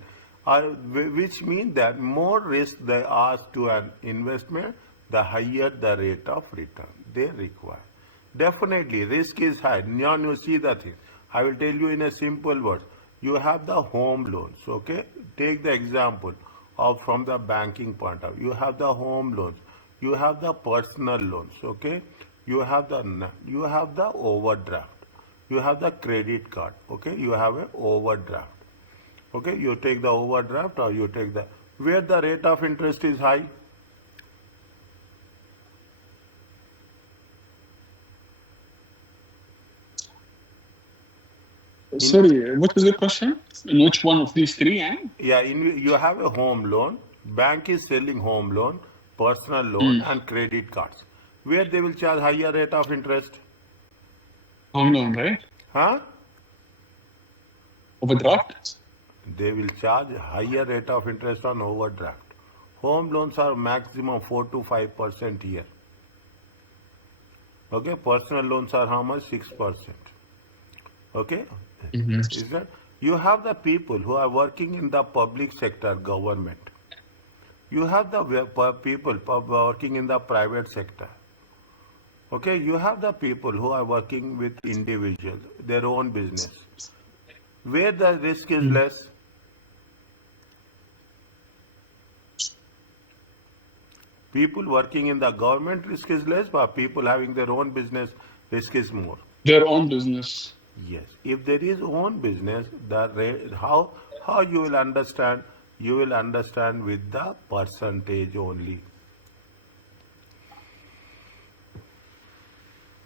which means that more risk they ask to an investment, the higher the rate of return they require. Definitely, risk is high. Now you see the thing. I will tell you in a simple word. You have the home loans. Okay, take the example of from the banking point of view. You have the home loans. You have the personal loans. Okay, you have the overdraft, you have the credit card. Okay, you have a overdraft. Okay, you take the overdraft or you take the where the rate of interest is high. In Sorry, what was the question? In which one of these three? Eh? yeah, you have a home loan, bank is selling home loan, personal loan Mm. and credit cards, where they will charge higher rate of interest. Home loan, right? Huh? Overdraft? They will charge higher rate of interest on overdraft. Home loans are maximum 4 to 5% here. Okay, personal loans are how much? 6%. Okay, Mm-hmm. is that you have the people who are working in the public sector, government. You have the people working in the private sector. Okay, you have the people who are working with individuals, their own business, where the risk is Mm. less. People working in the government risk is less, but people having their own business risk is more. Their own business. Yes, if there is own business, the how you will understand? You will understand with the percentage only.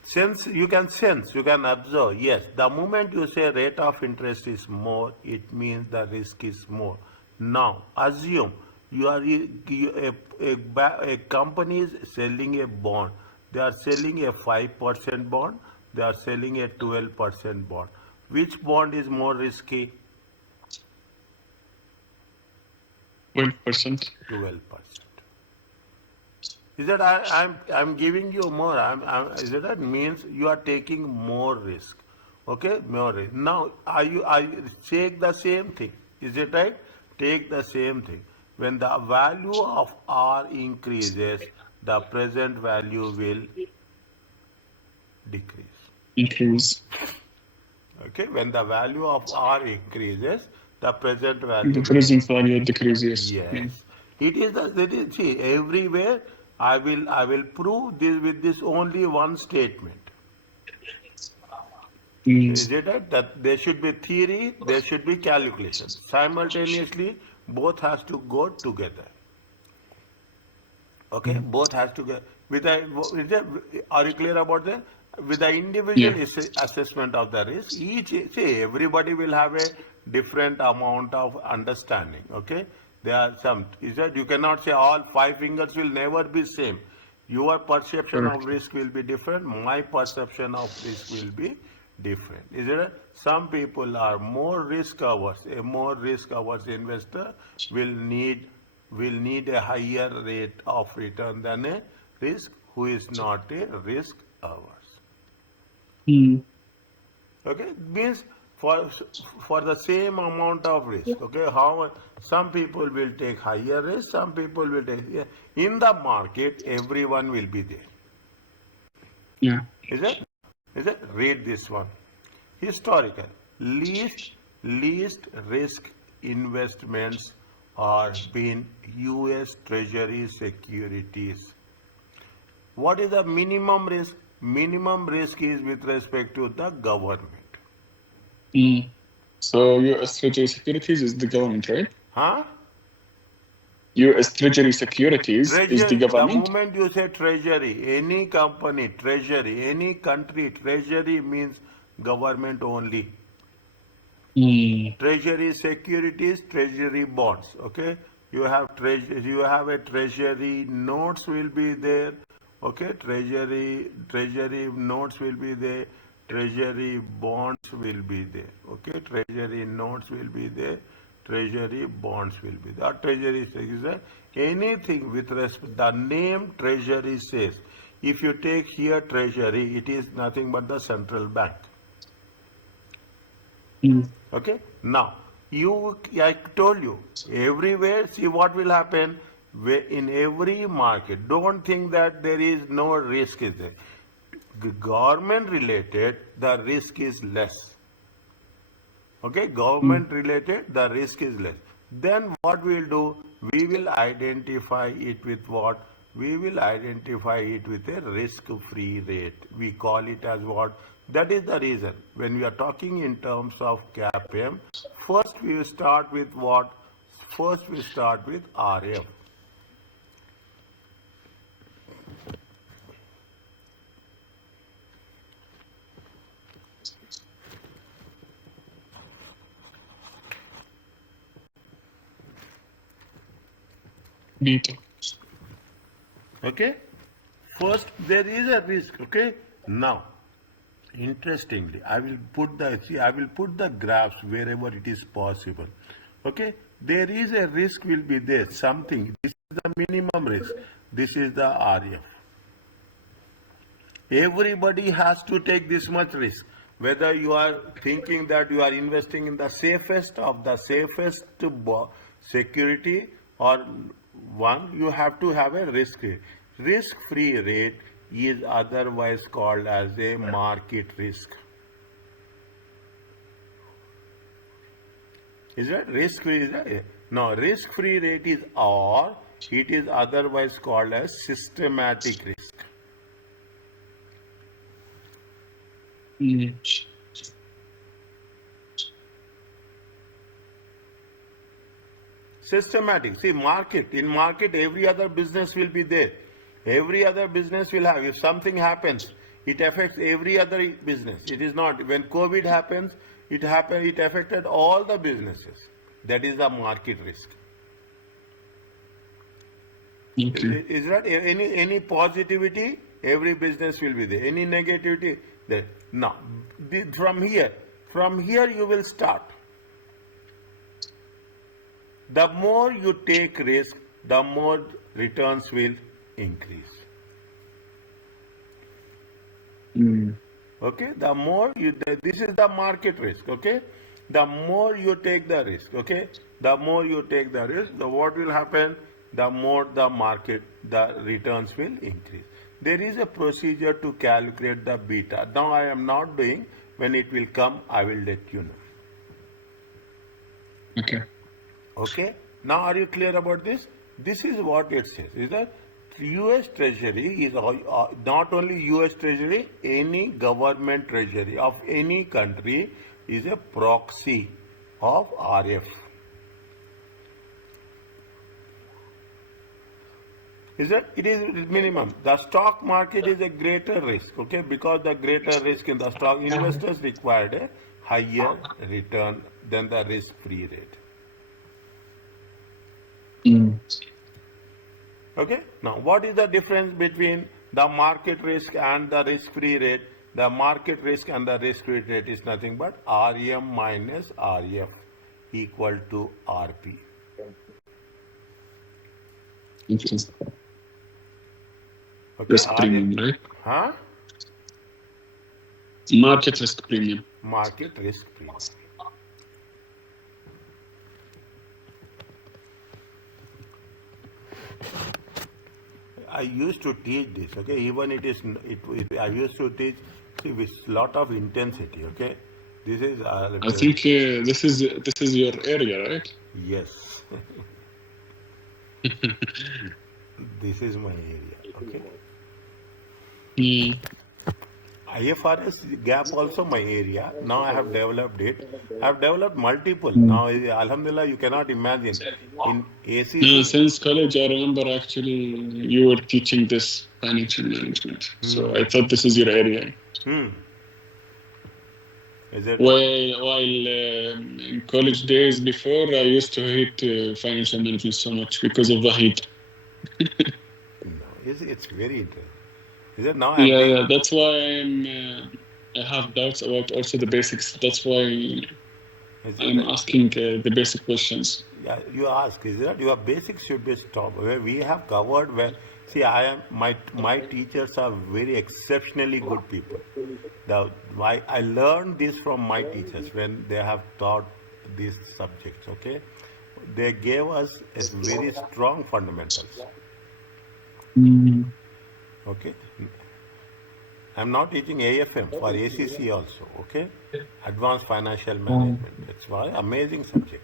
Sense, you can observe. Yes, the moment you say rate of interest is more, it means the risk is more. Now, assume a company is selling a bond. They are selling a 5% bond. They are selling a 12% bond. Which bond is more risky? 12%. 12%. Is that I'm giving you more? Is it that means you are taking more risk? Okay, more risk. Now, are you take the same thing? Is it right? Take the same thing. When the value of R increases, the present value will decrease. Increase. Okay, when the value of R increases, the present The value will. present value decreases. Mm. Yes, see everywhere. I will prove this with this only one statement. Is Mm. it right? That there should be theory, there should be calculation. Simultaneously, both has to go together. Okay, Mm. both has to go with are you clear about that? With the Yeah. individual assessment of the risk, each see everybody will have a different amount of understanding. Okay, there are some is that you cannot say all five fingers will never be same. Your perception of Correct. risk will be different. My perception of risk will be different. Is it? Some people are more risk averse. A more risk averse investor will need a higher rate of return than a risk who is not a risk averse. Mm. Okay, means for for the same amount of risk. Okay, how some people will take higher risk, some people will take in the market. Everyone will be there. Yeah. Is it? Is it? Read this one. Historical. Least risk investments are been US Treasury securities. What is the minimum risk? Minimum risk is with respect to the government. So U.S. Treasury securities is the government, right? Huh? U.S. Treasury securities is the Treasury, the government. moment you say treasury, any company, treasury, any country, treasury means government only. Treasury securities, treasury bonds. Okay, you have you have a treasury notes will be there. Okay, treasury notes will be there. Treasury bonds will be there. Okay, treasury notes will be there. Treasury bonds will be there. Treasury is there. Anything with respect, the name treasury says. If you take here treasury, it is nothing but the central bank. Okay. Now, I told you, everywhere, see what will happen in every market. Don't think that there is no risk is there. Government related, the risk is less. Okay, government related, the risk is less. Then what we will do? We will identify it with what? We will identify it with a risk-free rate. We call it as what? That is the reason. When we are talking in terms of CAPM, first we will start with what? First we start with RM. Beta. Okay? First, there is a risk. Okay? Now, interestingly, I will put the graphs wherever it is possible. Okay? There is a risk will be there. Something. This is the minimum risk. This is the RF. Everybody has to take this much risk. Whether you are thinking that you are investing in the safest of the safest security or one, you have to have a risk rate. Risk-free rate is otherwise called as a market risk. Is that risk-free? No, risk-free rate is or it is otherwise called as systematic risk. Systematic. See, in market, every other business will be there. Every other business will have. If something happens, it affects every other business. It is not. When COVID happens, it affected all the businesses. That is the market risk. Okay. Is that any positivity? Every business will be there. Any negativity? There. Now, from here you will start. The more you take risk, the more returns will increase. Okay, the more this is the market risk. Okay, the more you take the risk. Okay, the more you take the risk, what will happen? The more the returns will increase. There is a procedure to calculate the beta. Now I am not doing. When it will come, I will let you know. Okay. Okay. Now, are you clear about this? This is what it says. Is that U.S. Treasury is not only U.S. Treasury, any government treasury of any country is a proxy of RF. Is that it is minimum? The stock market is a greater risk, okay? Because the greater risk in the stock, investors required a higher return than the risk-free rate. Okay. Now, what is the difference between the market risk and the risk-free rate? The market risk and the risk-free rate is nothing but RM minus RF equal to RP. Okay. Risk premium, right? Huh? Market risk premium. Market risk premium. I used to teach this, okay? Even I used to teach with lot of intensity, okay? This is, I think this is your area, right? yes, this is my area, okay? Mm. IFRS gap also my area. Now I have developed it. I have developed multiple. Mm. Now, Alhamdulillah, you cannot imagine. In Yeah, ACC, since college, I remember actually you were teaching this financial management. So I thought this is your area. is it right? While in college days before, I used to hate financial management so much because of the heat. No, it's very interesting. Is it now I'm Yeah, taking, yeah, that's why I have doubts about also the basics. That's why is it I'm right? asking the basic questions. Yeah, you ask, is that your basics should be stopped. Where we have covered where, see, I am my teachers are very exceptionally good people. I learned this from my teachers when they have taught these subjects. Okay, they gave us a very strong fundamentals. Mm. Okay, I'm now teaching AFM for ACC also. Okay, Advanced Financial Um, Management. It's why amazing subject.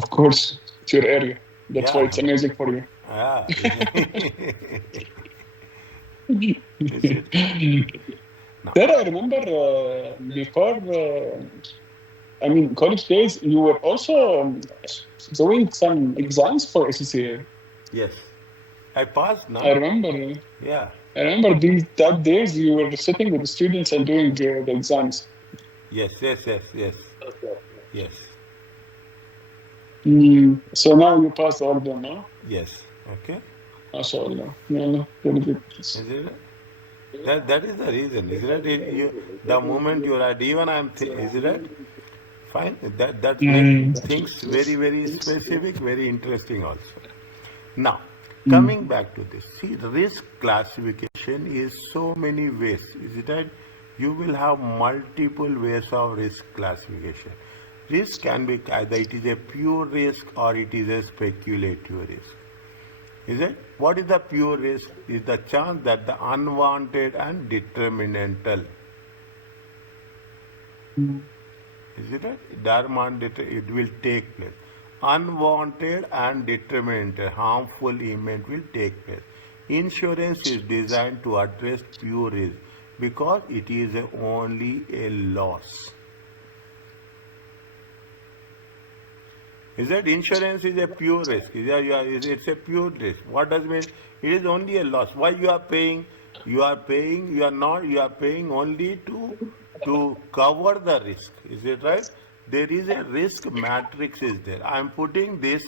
of course, it's your area. That's why Yeah, it's amazing for you. ah, is it? Now, There, I remember before, I mean, college days, you were also doing some exams for ACCA. yes, I passed I now. remember. Yeah, I remember that days you were sitting with the students and doing the exams. yes, yes, yes, yes, yes, So now you passed all of them, no? yes. Okay, MashaAllah. No, no, very good. is it? That is the reason, is it? The moment you are, even is it? Fine. That makes Mm. things very very specific, very interesting also. Now, Mm. coming back to this, see, risk classification is so many ways, is it right? You will have multiple ways of risk classification. Risk can be either it is a pure risk or it is a speculative risk. Is it? What is the pure risk? Is the chance that the unwanted and determinantal. Is it right? It will take place. Unwanted and determined harmful event will take place. Insurance is designed to address pure risk because it is only a loss. Is that insurance is a pure risk? It's a pure risk. What does it mean? It is only a loss. Why you are paying? You are paying. You are not. You are paying only to cover the risk. Is it right? There is a risk matrix. Is there? I am putting this.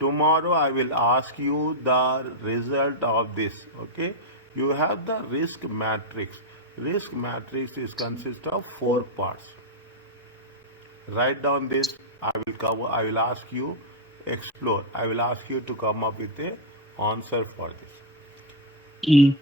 Tomorrow I will ask you the result of this. Okay? You have the risk matrix. Risk matrix is consist of 4 parts. Write down this. I will ask you, explore. I will ask you to come up with a answer for this. Mm.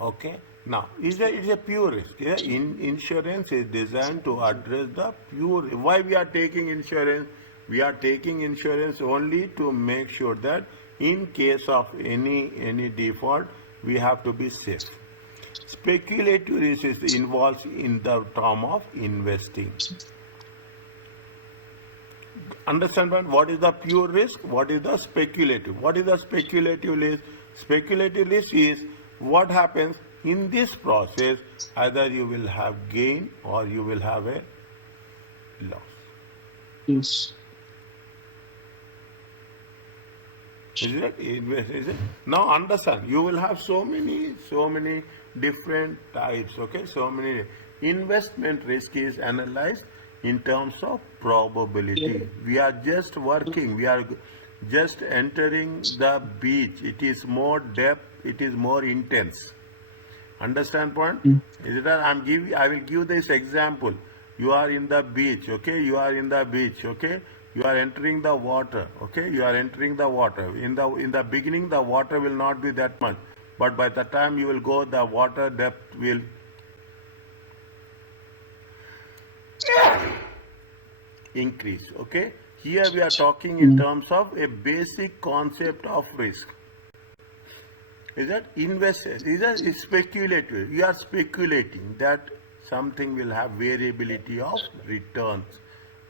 Okay. Now, it's a pure risk. Yeah? Insurance is designed to address the pure. Why we are taking insurance? We are taking insurance only to make sure that in case of any default, we have to be safe. Speculative risk is involves in the term of investing. Understand what is the pure risk, what is the speculative. What is the speculative risk? Speculative risk is what happens in this process, either you will have gain or you will have a loss. Yes. Is it? Is it? Now understand, you will have so many different types, okay? So many. Investment risk is analyzed in terms of probability. We are just working, we are just entering the beach. It is more depth, it is more intense. Understand point? Mm. Is it that I will give this example. You are in the beach, okay? You are in the beach, okay? You are entering the water, okay? You are entering the water. In the beginning, the water will not be that much, but by the time you will go, the water depth will increase, okay? Here we are talking in terms of a basic concept of risk. Is that investors? Is speculative? You are speculating that something will have variability of returns,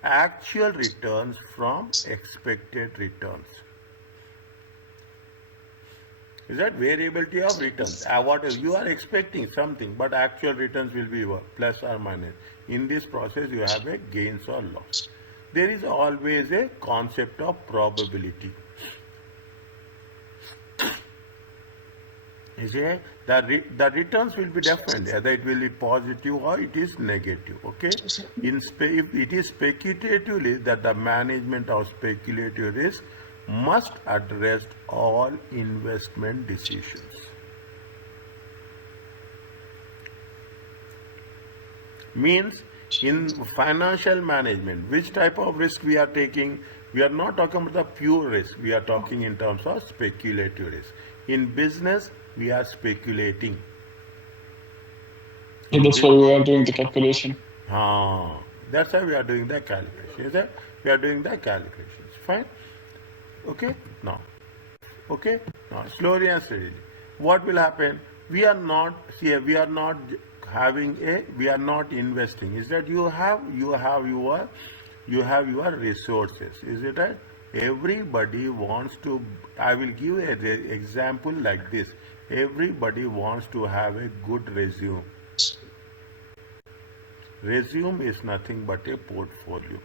actual returns from expected returns. Is that variability of returns? What you are expecting something, but actual returns will be plus or minus. In this process, you have a gains or loss. There is always a concept of probability. You see, the returns will be different, either it will be positive or it is negative. Okay, if it is speculatively, that the management of speculative risk must address all investment decisions. Means in financial management, which type of risk we are taking? We are not talking about the pure risk. We are talking in terms of speculative risk. In business, we are speculating. So that's why we are doing the calculation. That's why we are doing the calculation. Is that we are doing the calculations? Fine. Okay. Now, slowly and steadily. What will happen? We are not we are not investing. Is that you have your resources. Is it right? Everybody wants to. I will give an example like this. Everybody wants to have a good resume. Resume is nothing but a portfolio.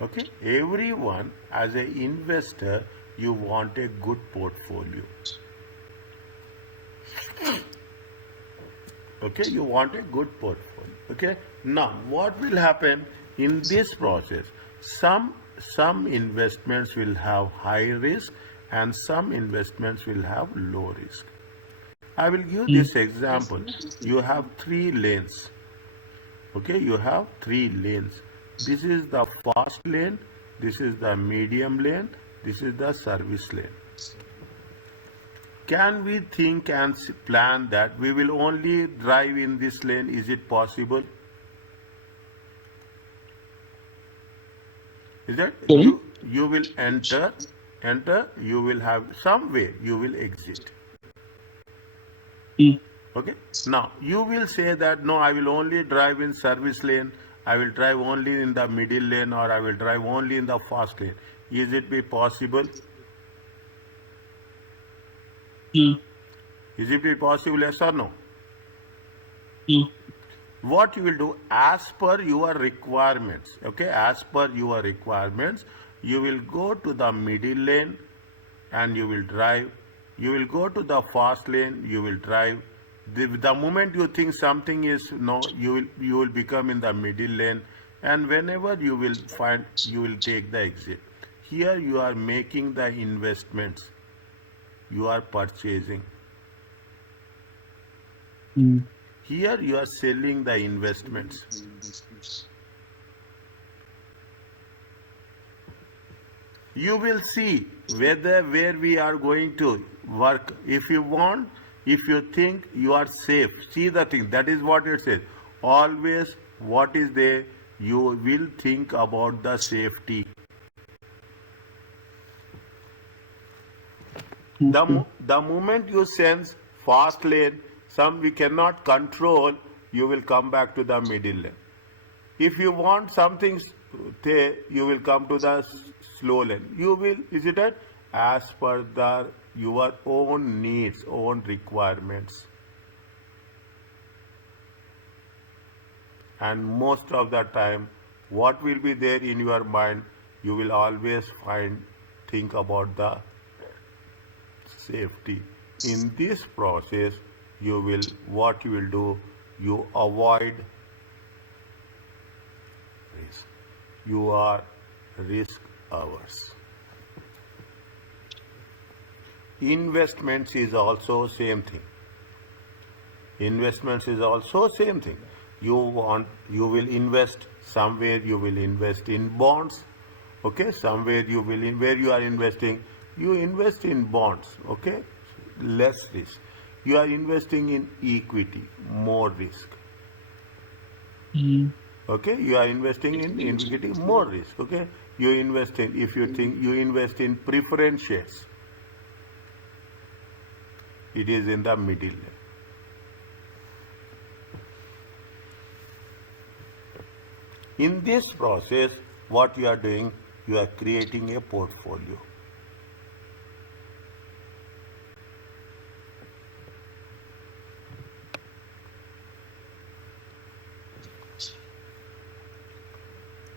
Okay, everyone as an investor, you want a good portfolio. Okay, you want a good portfolio. Okay, now what will happen in this process? Some investments will have high risk and some investments will have low risk. I will give this example. You have 3 lanes. Okay, you have 3 lanes. This is the fast lane, this is the medium lane, this is the service lane. Can we think and plan that we will only drive in this lane? Is it possible? Is that you will enter, you will have some way, you will exit. Okay. Now you will say that no, I will only drive in service lane, I will drive only in the middle lane, or I will drive only in the fast lane. Is it be possible? Is it be possible, yes or no? What you will do as per your requirements, okay, as per your requirements, you will go to the middle lane and you will drive. You will go to the fast lane, you will drive. The moment you think something is no, you will become in the middle lane, and whenever you will find, you will take the exit. Here you are making the investments, you are purchasing. Here you are selling the investments. You will see where we are going to work. If you want, if you think you are safe, see the thing. That is what it says. Always what is there, you will think about the safety. The moment you sense fast lane, some we cannot control, you will come back to the middle lane. If you want something there, you will come to the slow lane. You will, is it right? As per your own needs, own requirements. And most of the time, what will be there in your mind, you will always think about the safety. In this process, what you will do, you avoid risk. You are risk averse. Investments is also same thing. Investments is also same thing. You will invest somewhere, you will invest in bonds. Okay, somewhere you will where you are investing, you invest in bonds. Okay, less risk. You are investing in equity, more risk. Okay, you are investing in getting more risk. Okay, you invest in, if you think you invest in preference shares, it is in the middle. In this process, what you are doing, you are creating a portfolio.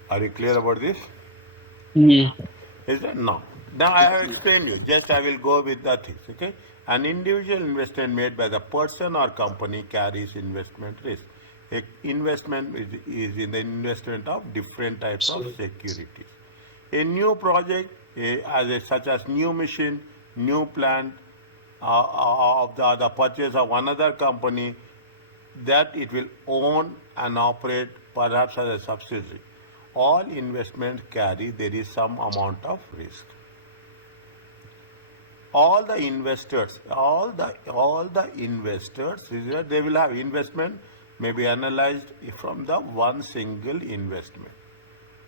Are you clear about this? Yeah. Is that no? Now I have explained you. Just I will go with the things. Okay. An individual investment made by the person or company carries investment risk. Investment is in the investment of different types of securities. A new project, such as new machine, new plant, of the purchase of another company, that it will own and operate perhaps as a subsidiary. All investments carry, there is some amount of risk. All the investors, they will have investment may be analyzed from the one single investment,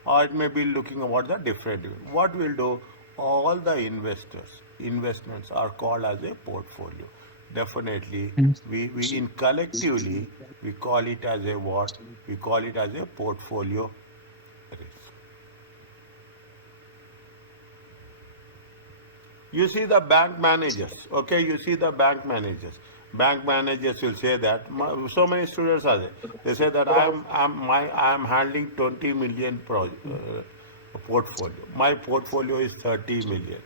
or it may be looking about the different. What we'll do, all the investments are called as a portfolio. Definitely, we in collectively, we call it as a what? We call it as a portfolio risk. You see the bank managers, okay? You see the bank managers. Bank managers will say that so many students are there. They say that I'm handling 20 million portfolio. My portfolio is 30 million.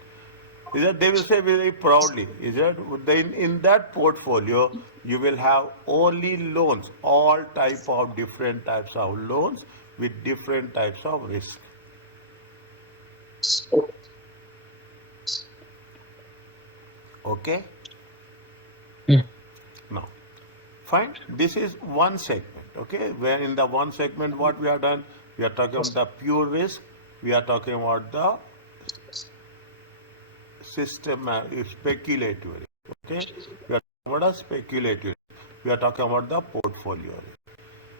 Is that they will say very proudly? Is that in that portfolio you will have only loans, all type of different types of loans with different types of risk. Okay. Yeah. Now, fine. This is one segment. Okay, where in the one segment, what we have done, we are talking about the pure risk. We are talking about the speculative risk. Okay, we are talking about a speculative risk. We are talking about the portfolio risk.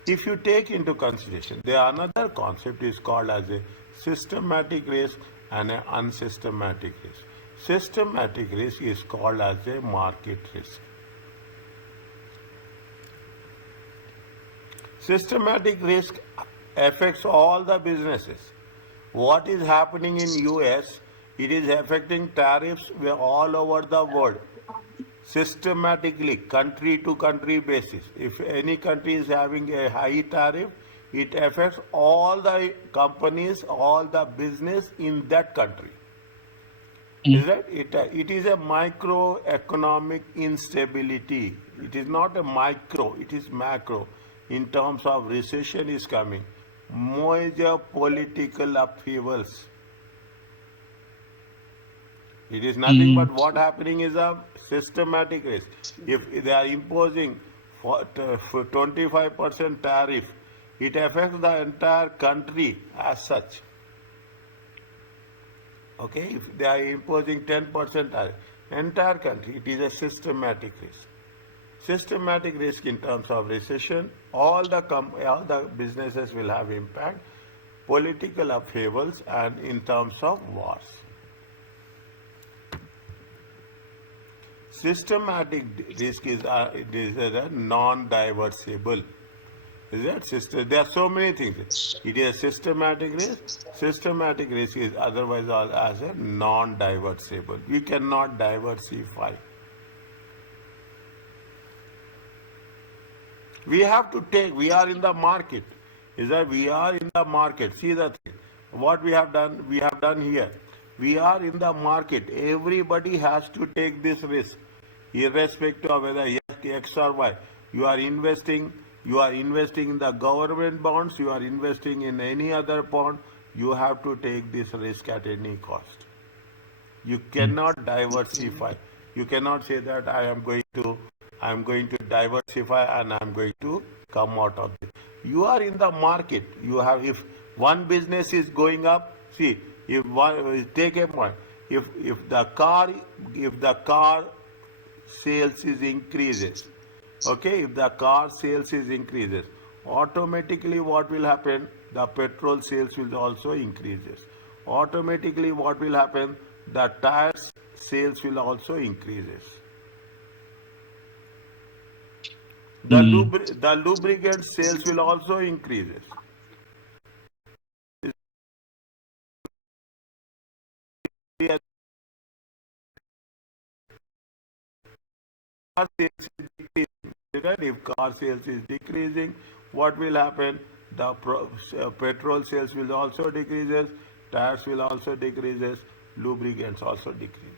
If you take into consideration, there another concept is called as a systematic risk and an unsystematic risk. Systematic risk is called as a market risk. Systematic risk affects all the businesses. What is happening in US, it is affecting tariffs all over the world. Systematically, country to country basis. If any country is having a high tariff, it affects all the companies, all the business in that country. Is that it is a microeconomic instability. It is not a micro, it is macro. In terms of recession is coming. Major political upheavals. It is nothing but what happening is a systematic risk. If they are imposing for 25% tariff, it affects the entire country as such. Okay, if they are imposing 10% tariff, entire country, it is a systematic risk. Systematic risk in terms of recession, all the businesses will have impact, political upheavals, and in terms of wars. Systematic risk is a non-diversible. Is that system? There are so many things. It is a systematic risk. Systematic risk is otherwise as a non-diversible. We cannot diversify. We have to take, we are in the market. Is that we are in the market. See the thing. What we have done here. We are in the market. Everybody has to take this risk, irrespective of whether X or Y. You are investing in the government bonds, you are investing in any other bond, you have to take this risk at any cost. You cannot diversify. You cannot say that I am going to diversify and I am going to come out of this. You are in the market. You have, if one business is going up, see, if one, take a point, if the car sales is increases, okay, if the car sales is increases, Automatically what will happen? The petrol sales will also increases. Automatically what will happen? The tires sales will also increases. The lubricant sales will also increases. Car sales is decreasing. Right? If car sales is decreasing, what will happen? The petrol sales will also decreases, tires will also decreases, lubricants also decreases.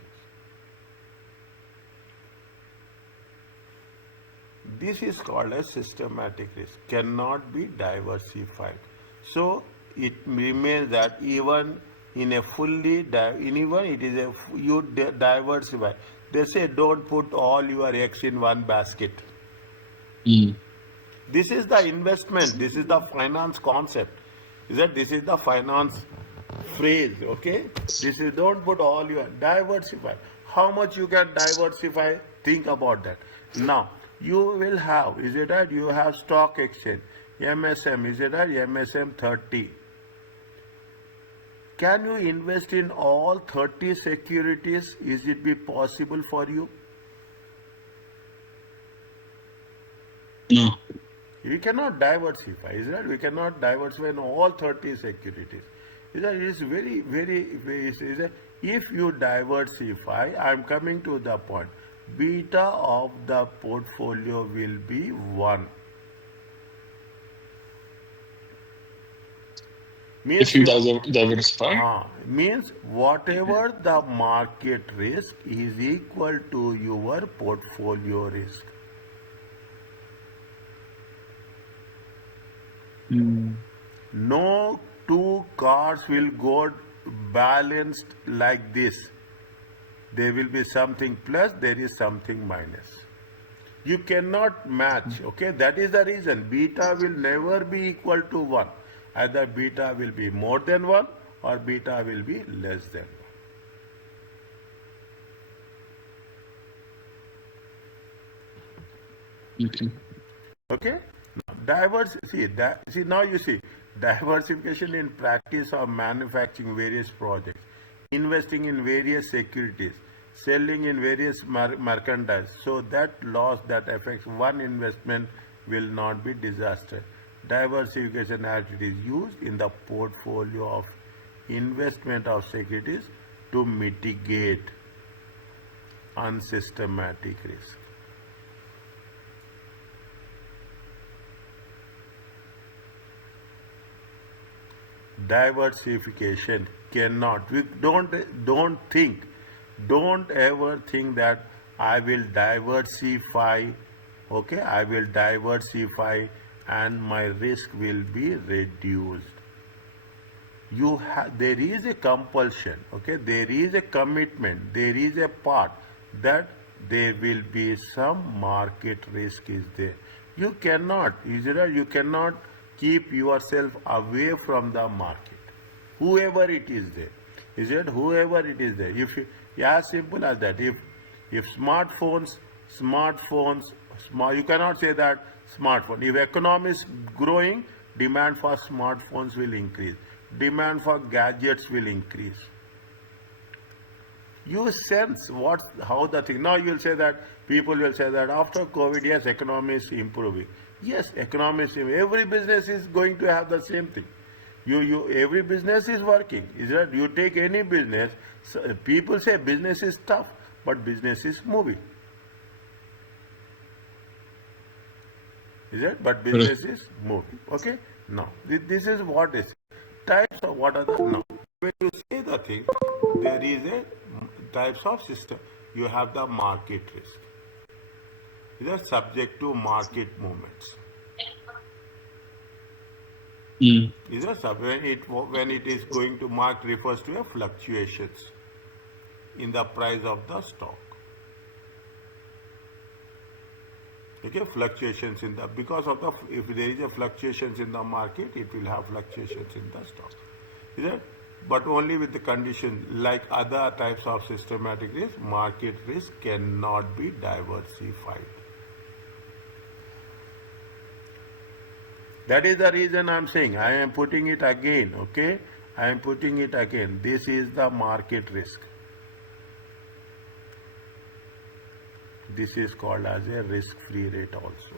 This is called a systematic risk, cannot be diversified. So it remains that even in a even it is a you diversify. They say don't put all your eggs in one basket. This is the investment. This is the finance concept. Is that this is the finance phrase? Okay. This is don't put all your diversify. How much you can diversify? Think about that. Now you will have. Is it that you have stock exchange, MSM? Is it that MSM 30? Can you invest in all 30 securities? Is it be possible for you? No. We cannot diversify, is that? We cannot diversify in all 30 securities. Is that? It is is that if you diversify, I am coming to the point, beta of the portfolio will be 1. Means if you diversify? Means whatever the market risk is equal to your portfolio risk. No two cars will go balanced like this. There will be something plus, there is something minus. You cannot match, okay? That is the reason beta will never be equal to 1. Either beta will be more than 1 or beta will be less than 1. Okay. Okay? Now you see, diversification in practice of manufacturing various projects, investing in various securities, selling in various merchandise, so that loss that affects one investment will not be disaster. Diversification activities used in the portfolio of investment of securities to mitigate unsystematic risk. Diversification cannot. We don't ever think that I will diversify. Okay, I will diversify and my risk will be reduced. There is a compulsion. Okay, there is a commitment. There is a part that there will be some market risk is there. You cannot keep yourself away from the market. Whoever it is there. Is it whoever it is there? As simple as that. If smartphones, you cannot say that smartphone. If economy is growing, demand for smartphones will increase. Demand for gadgets will increase. You sense how the thing. Now you will say that, people will say that after COVID, yes, economy is improving. Yes, economy is improving. Every business is going to have the same thing. Every business is working. Is that you take any business, people say business is tough, but business is moving. Is it? But business is moving. Okay? Now, this is what is types of what are the now. When you say the thing, there is a types of system. You have the market risk. It is subject to market movements. Is a when it is going to market refers to a fluctuations in the price of the stock. Okay, fluctuations in the because of the if there is a fluctuations in the market, it will have fluctuations in the stock. Is it? But only with the condition like other types of systematic risk, market risk cannot be diversified. That is the reason I'm saying, I am putting it again, okay? I am putting it again. This is the market risk. This is called as a risk-free rate also.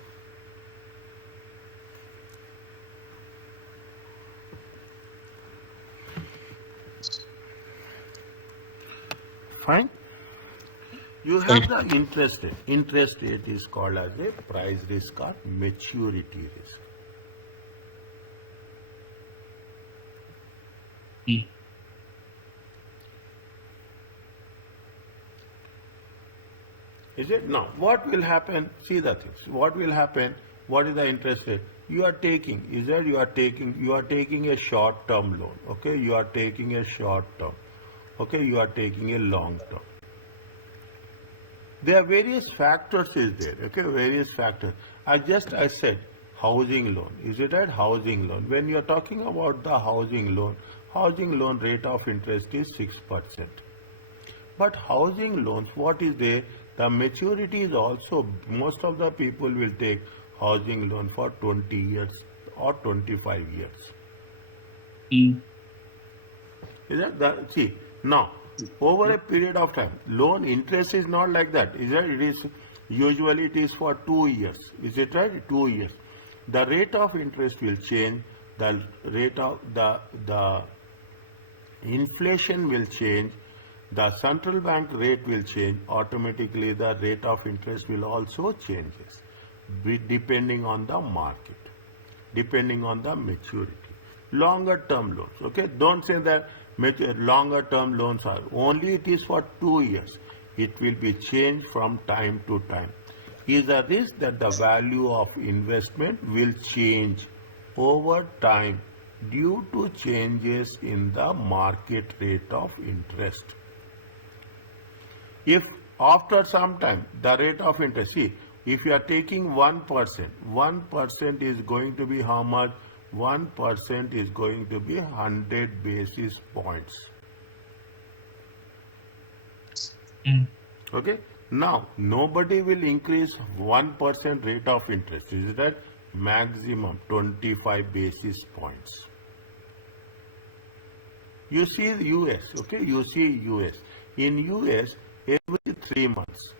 Fine? You have the interest rate. Interest rate is called as a price risk or maturity risk. Is it? Now, what will happen? See the things. What will happen? What is the interest rate? You are taking, is that you are taking a short-term loan. Okay, you are taking a short-term. Okay, you are taking a long-term. There are various factors is there, okay, various factors. I said housing loan. Is it right? Housing loan. When you are talking about the housing loan rate of interest is 6%. But housing loans, what is there? The maturity is also, most of the people will take housing loan for 20 years or 25 years. Is that see, now, over a period of time, loan interest is not like that. Is that it is usually it is for 2 years. Is it right? 2 years. The rate of interest will change. The rate of the inflation will change. The central bank rate will change. Automatically, the rate of interest will also changes, depending on the market, depending on the maturity. Longer term loans. Okay, don't say that longer term loans are only it is for 2 years. It will be changed from time to time. Is a risk that the value of investment will change over time due to changes in the market rate of interest. If after some time the rate of interest, see, if you are taking 1%, 1% is going to be how much? 1% is going to be 100 basis points. Okay. Now, nobody will increase 1% rate of interest. Is that maximum 25 basis points? You see the US, okay? You see US. In US, every 3 months,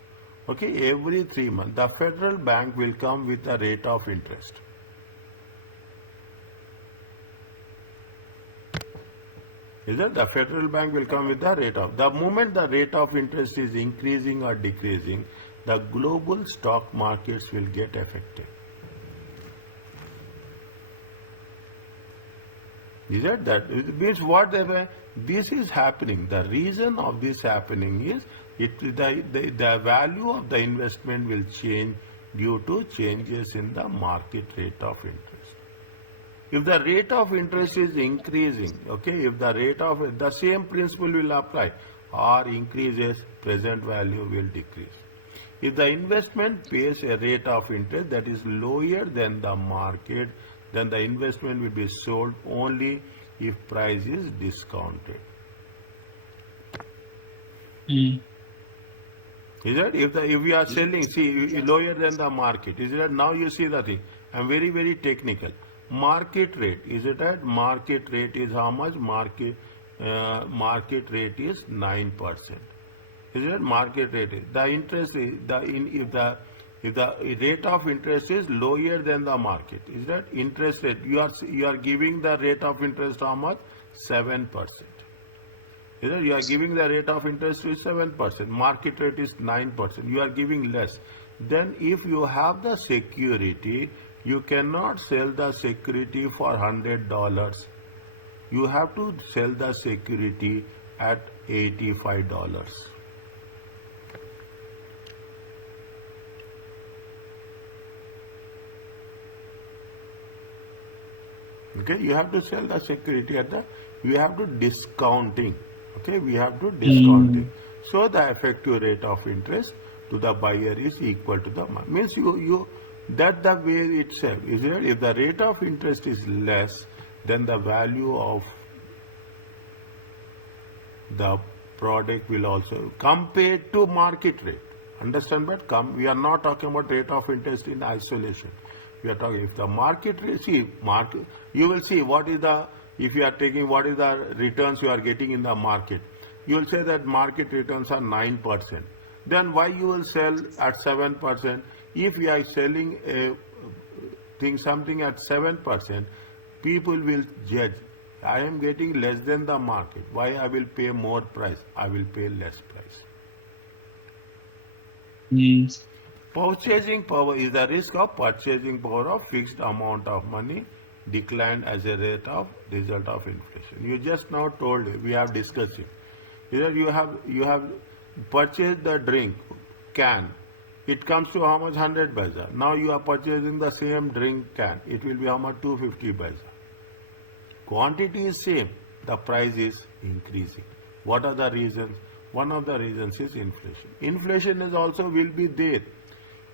okay? Every 3 months, the federal bank will come with a rate of interest. Is that the federal bank will come with the rate of, the moment the rate of interest is increasing or decreasing, the global stock markets will get affected. Is that it means whatever this is happening, the reason of this happening is the value of the investment will change due to changes in the market rate of interest. If the rate of interest is increasing, okay, if the rate of the same principle will apply, or increases, present value will decrease. If the investment pays a rate of interest that is lower than the market, then the investment will be sold only if price is discounted. Is that if we are selling, see, lower than the market, is that now you see the thing? I'm very, very technical. Market rate, is it at market rate is how much? Market rate is 9%. Is it market rate? The interest is if the rate of interest is lower than the market, is that interest rate? You are giving the rate of interest how much? 7%. Is that you are giving the rate of interest to 7%. Market rate is 9%. You are giving less. Then if you have the security, you cannot sell the security for $100. You have to sell the security at $85. Okay, you have to sell the security at the, we have to discounting. Okay, we have to discounting. So the effective rate of interest to the buyer is equal to the means that the way itself is it. If the rate of interest is less, then the value of the product will also compared to market rate. Understand? But we are not talking about rate of interest in isolation. We are talking if the market you will see what is the, if you are taking what is the returns you are getting in the market. You will say that market returns are 9%. Then why you will sell at 7%? If you are selling a thing something at 7%, people will judge. I am getting less than the market. Why I will pay more price? I will pay less price. Purchasing power is the risk of purchasing power of fixed amount of money declined as a result of inflation. You just now told it, we have discussed it. Either you have purchased the drink can, it comes to how much? 100 paisa. Now you are purchasing the same drink can, it will be how much? 250 paisa. Quantity is same, the price is increasing. What are the reasons? One of the reasons is inflation. Inflation is also will be there.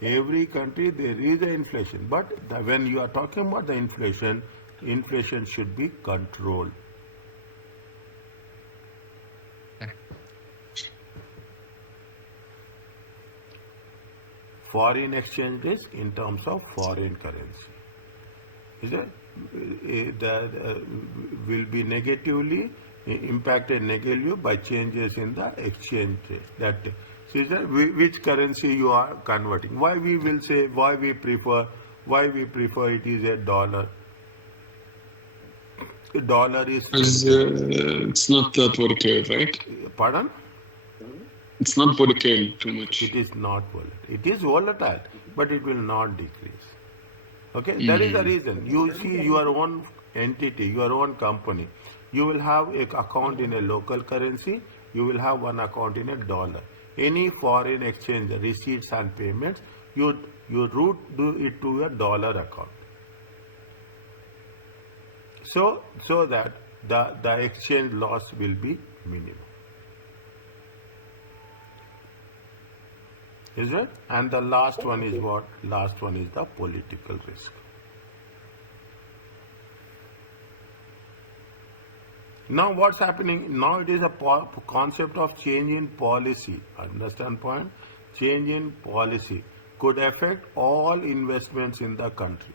Every country there is a inflation, but when you are talking about the inflation, inflation should be controlled. Foreign exchange risk in terms of foreign currency. Is it? That will be negatively impacted negatively by changes in the exchange rate. That Caesar, which currency you are converting? Why we will say why we prefer it is a dollar. A dollar is It's not that volatile, right? Pardon? It's not volatile too much. It is not volatile. It is volatile, but it will not decrease. Okay, that is the reason. You see your own entity, your own company. You will have an account in a local currency. You will have one account in a dollar. Any foreign exchange receipts and payments, you route it to a dollar account. So that the exchange loss will be minimum. Is it? And the last one is what? Last one is the political risk. Now what's happening? Now it is a concept of change in policy. Understand point? Change in policy could affect all investments in the country.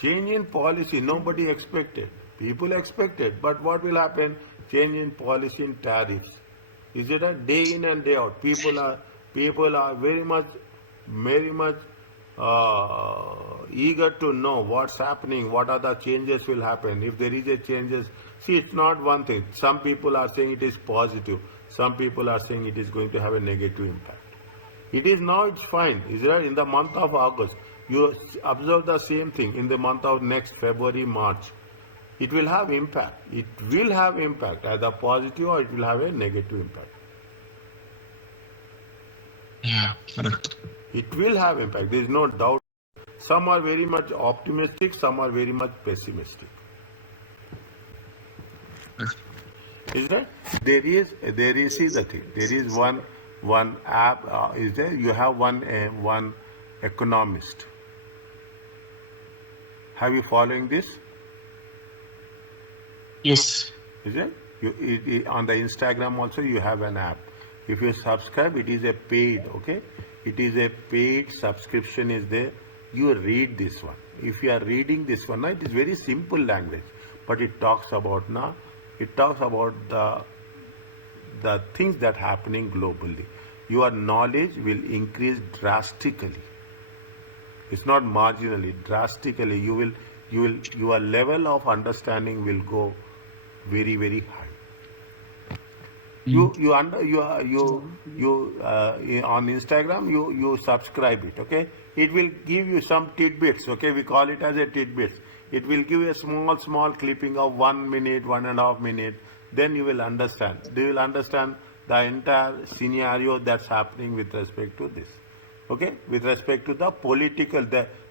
Change in policy, nobody expected. People expected, but what will happen? Change in policy in tariffs. Is it a day in and day out? People are very much eager to know what's happening, what are the changes will happen. If there is a changes, see, it's not one thing. Some people are saying it is positive. Some people are saying it is going to have a negative impact. It is now, it's fine. Is it? In the month of August, you observe the same thing. In the month of next February, March, it will have impact. It will have impact, either positive or it will have a negative impact. Yeah, correct. It will have impact. There is no doubt. Some are very much optimistic. Some are very much pessimistic. Is that there is see the thing. There is one app. Is there? You have one economist. Have you following this? Yes. Is it? On the Instagram also you have an app. If you subscribe, it is a paid, okay? It is a paid subscription is there. You read this one. If you are reading this one, now it is very simple language, but it talks about the things that happening globally. Your knowledge will increase drastically. It's not marginally, drastically. Your level of understanding will go very, very high. On Instagram you subscribe it, okay? It will give you some tidbits, okay? We call it as a tidbits. It will give you a small clipping of 1 minute, 1.5 minutes. Then you will understand. You will understand the entire scenario that's happening with respect to this, okay? With respect to the political.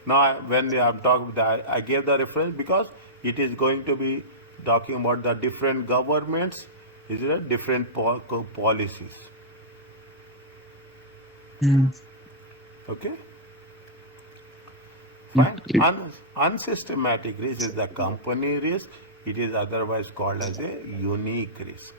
Now when I'm talking, I gave the reference because it is going to be talking about the different governments. Is it different policies? Okay. Fine. Unsystematic risk is the company risk. It is otherwise called as a unique risk.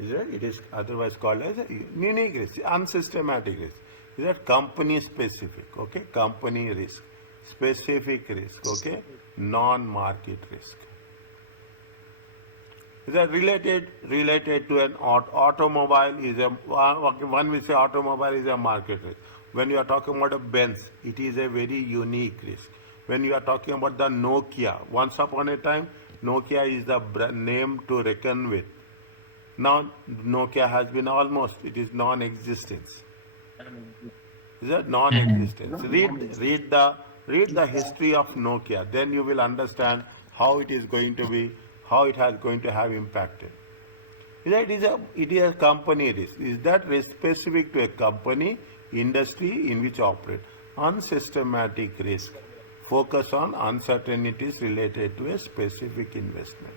Is that it is otherwise called as a unique risk, unsystematic risk. Is that company specific? Okay, company risk, specific risk. Okay, non-market risk. Is that related to an automobile? Is a one we say automobile is a market risk. When you are talking about a Benz, it is a very unique risk. When you are talking about the Nokia, once upon a time, Nokia is the name to reckon with. Now Nokia has been almost, it is non-existence. Is that non-existence? Read the history of Nokia. Then you will understand how it is going to be, how it has going to have impacted. Is that it is a company risk. Is that risk specific to a company, industry in which operate? Unsystematic risk. Focus on uncertainties related to a specific investment.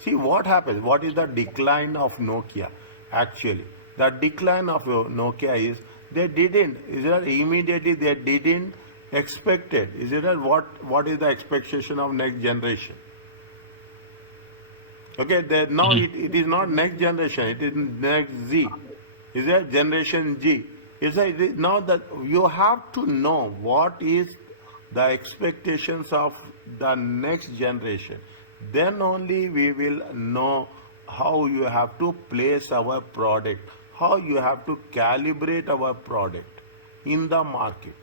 See what happens. What is the decline of Nokia? Actually, the decline of Nokia is they didn't. Is that immediately they didn't expect it? Is it that what is the expectation of next generation? Okay, now it is not next generation. It is next Z. Is that generation G? Is that now that you have to know what is the expectations of the next generation, then only we will know how you have to place our product, how you have to calibrate our product in the market.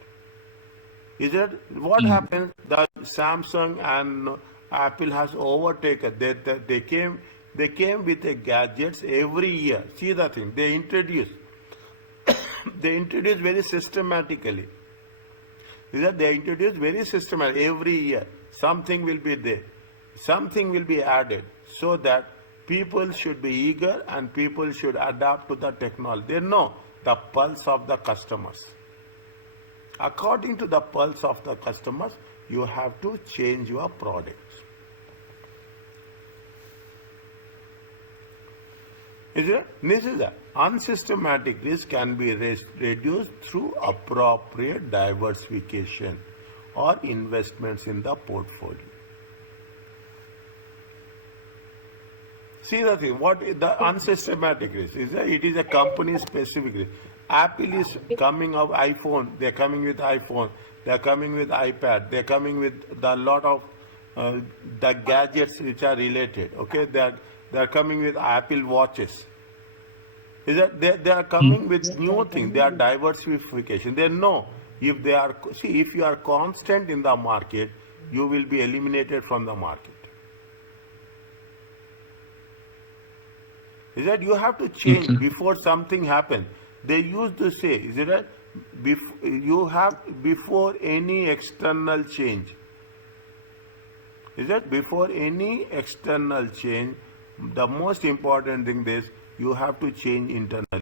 Is it what happens that Samsung and Apple has overtaken? They came with a gadgets every year. See the thing they introduce. They introduce very systematically. Is that they introduce very systematically every year. Something will be there, something will be added, so that people should be eager and people should adapt to the technology. They know the pulse of the customers. According to the pulse of the customers, you have to change your products. Is it? This is a unsystematic risk can be reduced through appropriate diversification or investments in the portfolio. See the thing, what is the unsystematic risk? It is a company specific risk. Apple is coming of iPhone, they're coming with iPhone, they're coming with iPad, they're coming with the lot of the gadgets which are related. Okay, they're coming with Apple watches. Is that they are coming with new things, they are diversification. They know if they are, see, if you are constant in the market, you will be eliminated from the market. Is that you have to change before something happens. They used to say, is it right? You have before any external change. Is that before any external change, the most important thing is you have to change internally.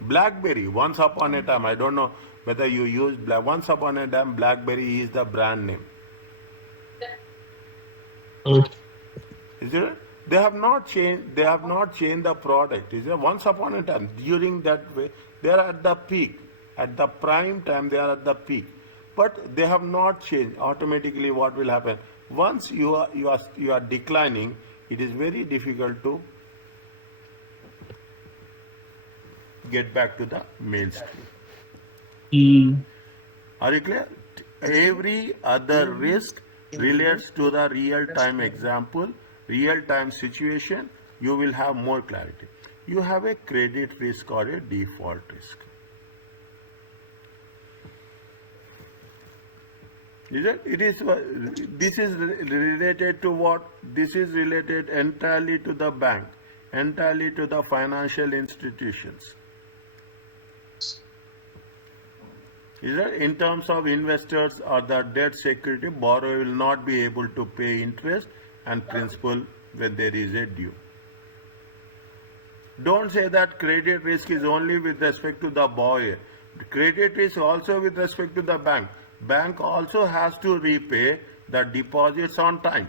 BlackBerry, once upon a time, I don't know whether you use once upon a time, BlackBerry is the brand name. Is it? They have not changed. They have not changed the product. Is it? Once upon a time, during that way, they are at the peak, at the prime time. They are at the peak, but they have not changed. Automatically, what will happen? Once you are declining, it is very difficult to get back to the mainstream. Are you clear? Every other risk relates to the real-time example, real-time situation. You will have more clarity. You have a credit risk or a default risk. Is it? It is. This is related to what? This is related entirely to the bank, entirely to the financial institutions. Is that in terms of investors or the debt security, borrower will not be able to pay interest and principal when there is a due. Don't say that credit risk is only with respect to the borrower. Credit risk also with respect to the bank. Bank also has to repay the deposits on time.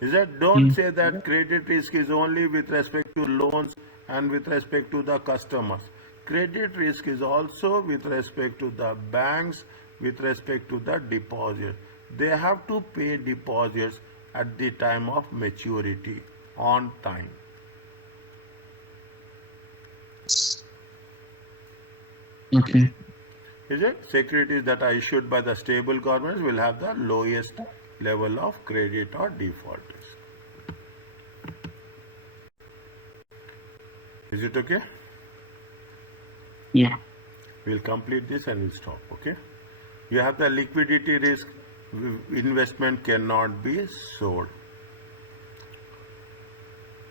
Is that? Don't say that credit risk is only with respect to loans and with respect to the customers. Credit risk is also with respect to the banks, with respect to the deposit. They have to pay deposits at the time of maturity on time. Okay. Is it? Securities that are issued by the stable governments will have the lowest level of credit or default risk. Is it okay? Yeah. We'll complete this and we'll stop, okay? You have the liquidity risk. Investment cannot be sold.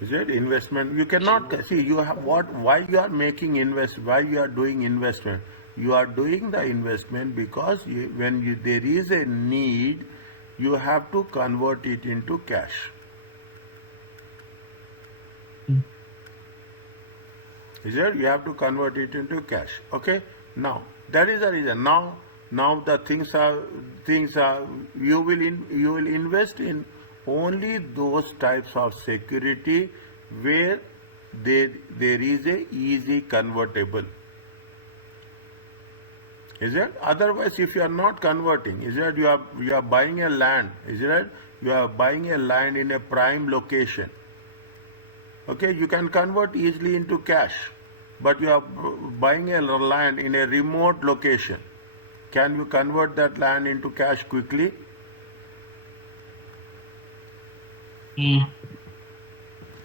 Is it? Investment, you cannot, see, you have what, why you are making why you are doing investment? You are doing the investment because there is a need, you have to convert it into cash. Is it? You have to convert it into cash. Okay. Now that is the reason. Now the things are you will invest in only those types of security where there is a easy convertible. Is it? Otherwise, if you are not converting, is it? You are buying a land. Is it? You are buying a land in a prime location. Okay, you can convert easily into cash, but you are buying a land in a remote location. Can you convert that land into cash quickly? Mm.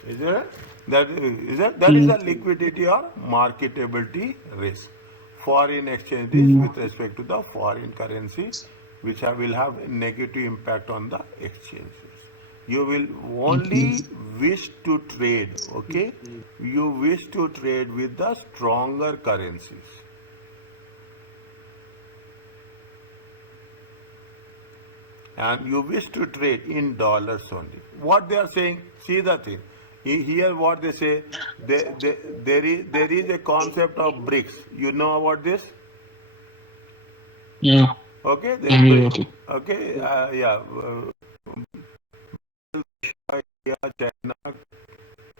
Is it? That is a liquidity or marketability risk. Foreign exchange risk with respect to the foreign currency, which will have a negative impact on the exchanges. You will only wish to trade, okay? You wish to trade with the stronger currencies. And you wish to trade in dollars only. What they are saying, see the thing. Here what they say, there is a concept of BRICS. You know about this? Yeah. Okay, Yeah. okay, yeah. China,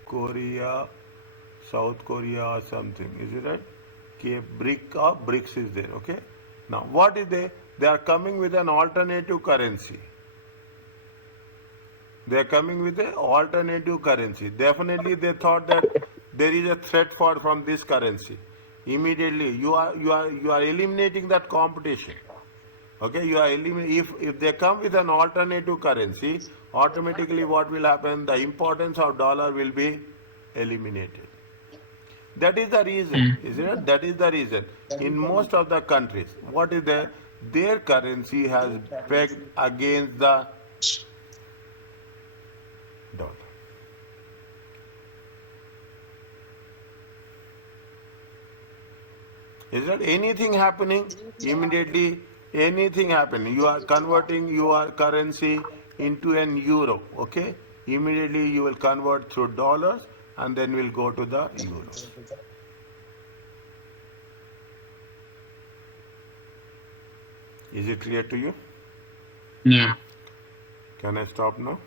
Korea, South Korea or something. Is it right? Okay, BRICS is there. Okay. Now, what is they? They are coming with an alternative currency. They are coming with an alternative currency. Definitely, they thought that there is a threat from this currency. Immediately, you are eliminating that competition. Okay, you are if they come with an alternative currency, automatically what will happen? The importance of dollar will be eliminated. That is the reason, isn't it? That is the reason. In most of the countries, what is their currency has pegged against the dollar. Is that anything happening? Immediately, anything happening. You are converting your currency into an euro, okay? Immediately you will convert through dollars and then we'll go to the euros. Is it clear to you? Yeah. Can I stop now?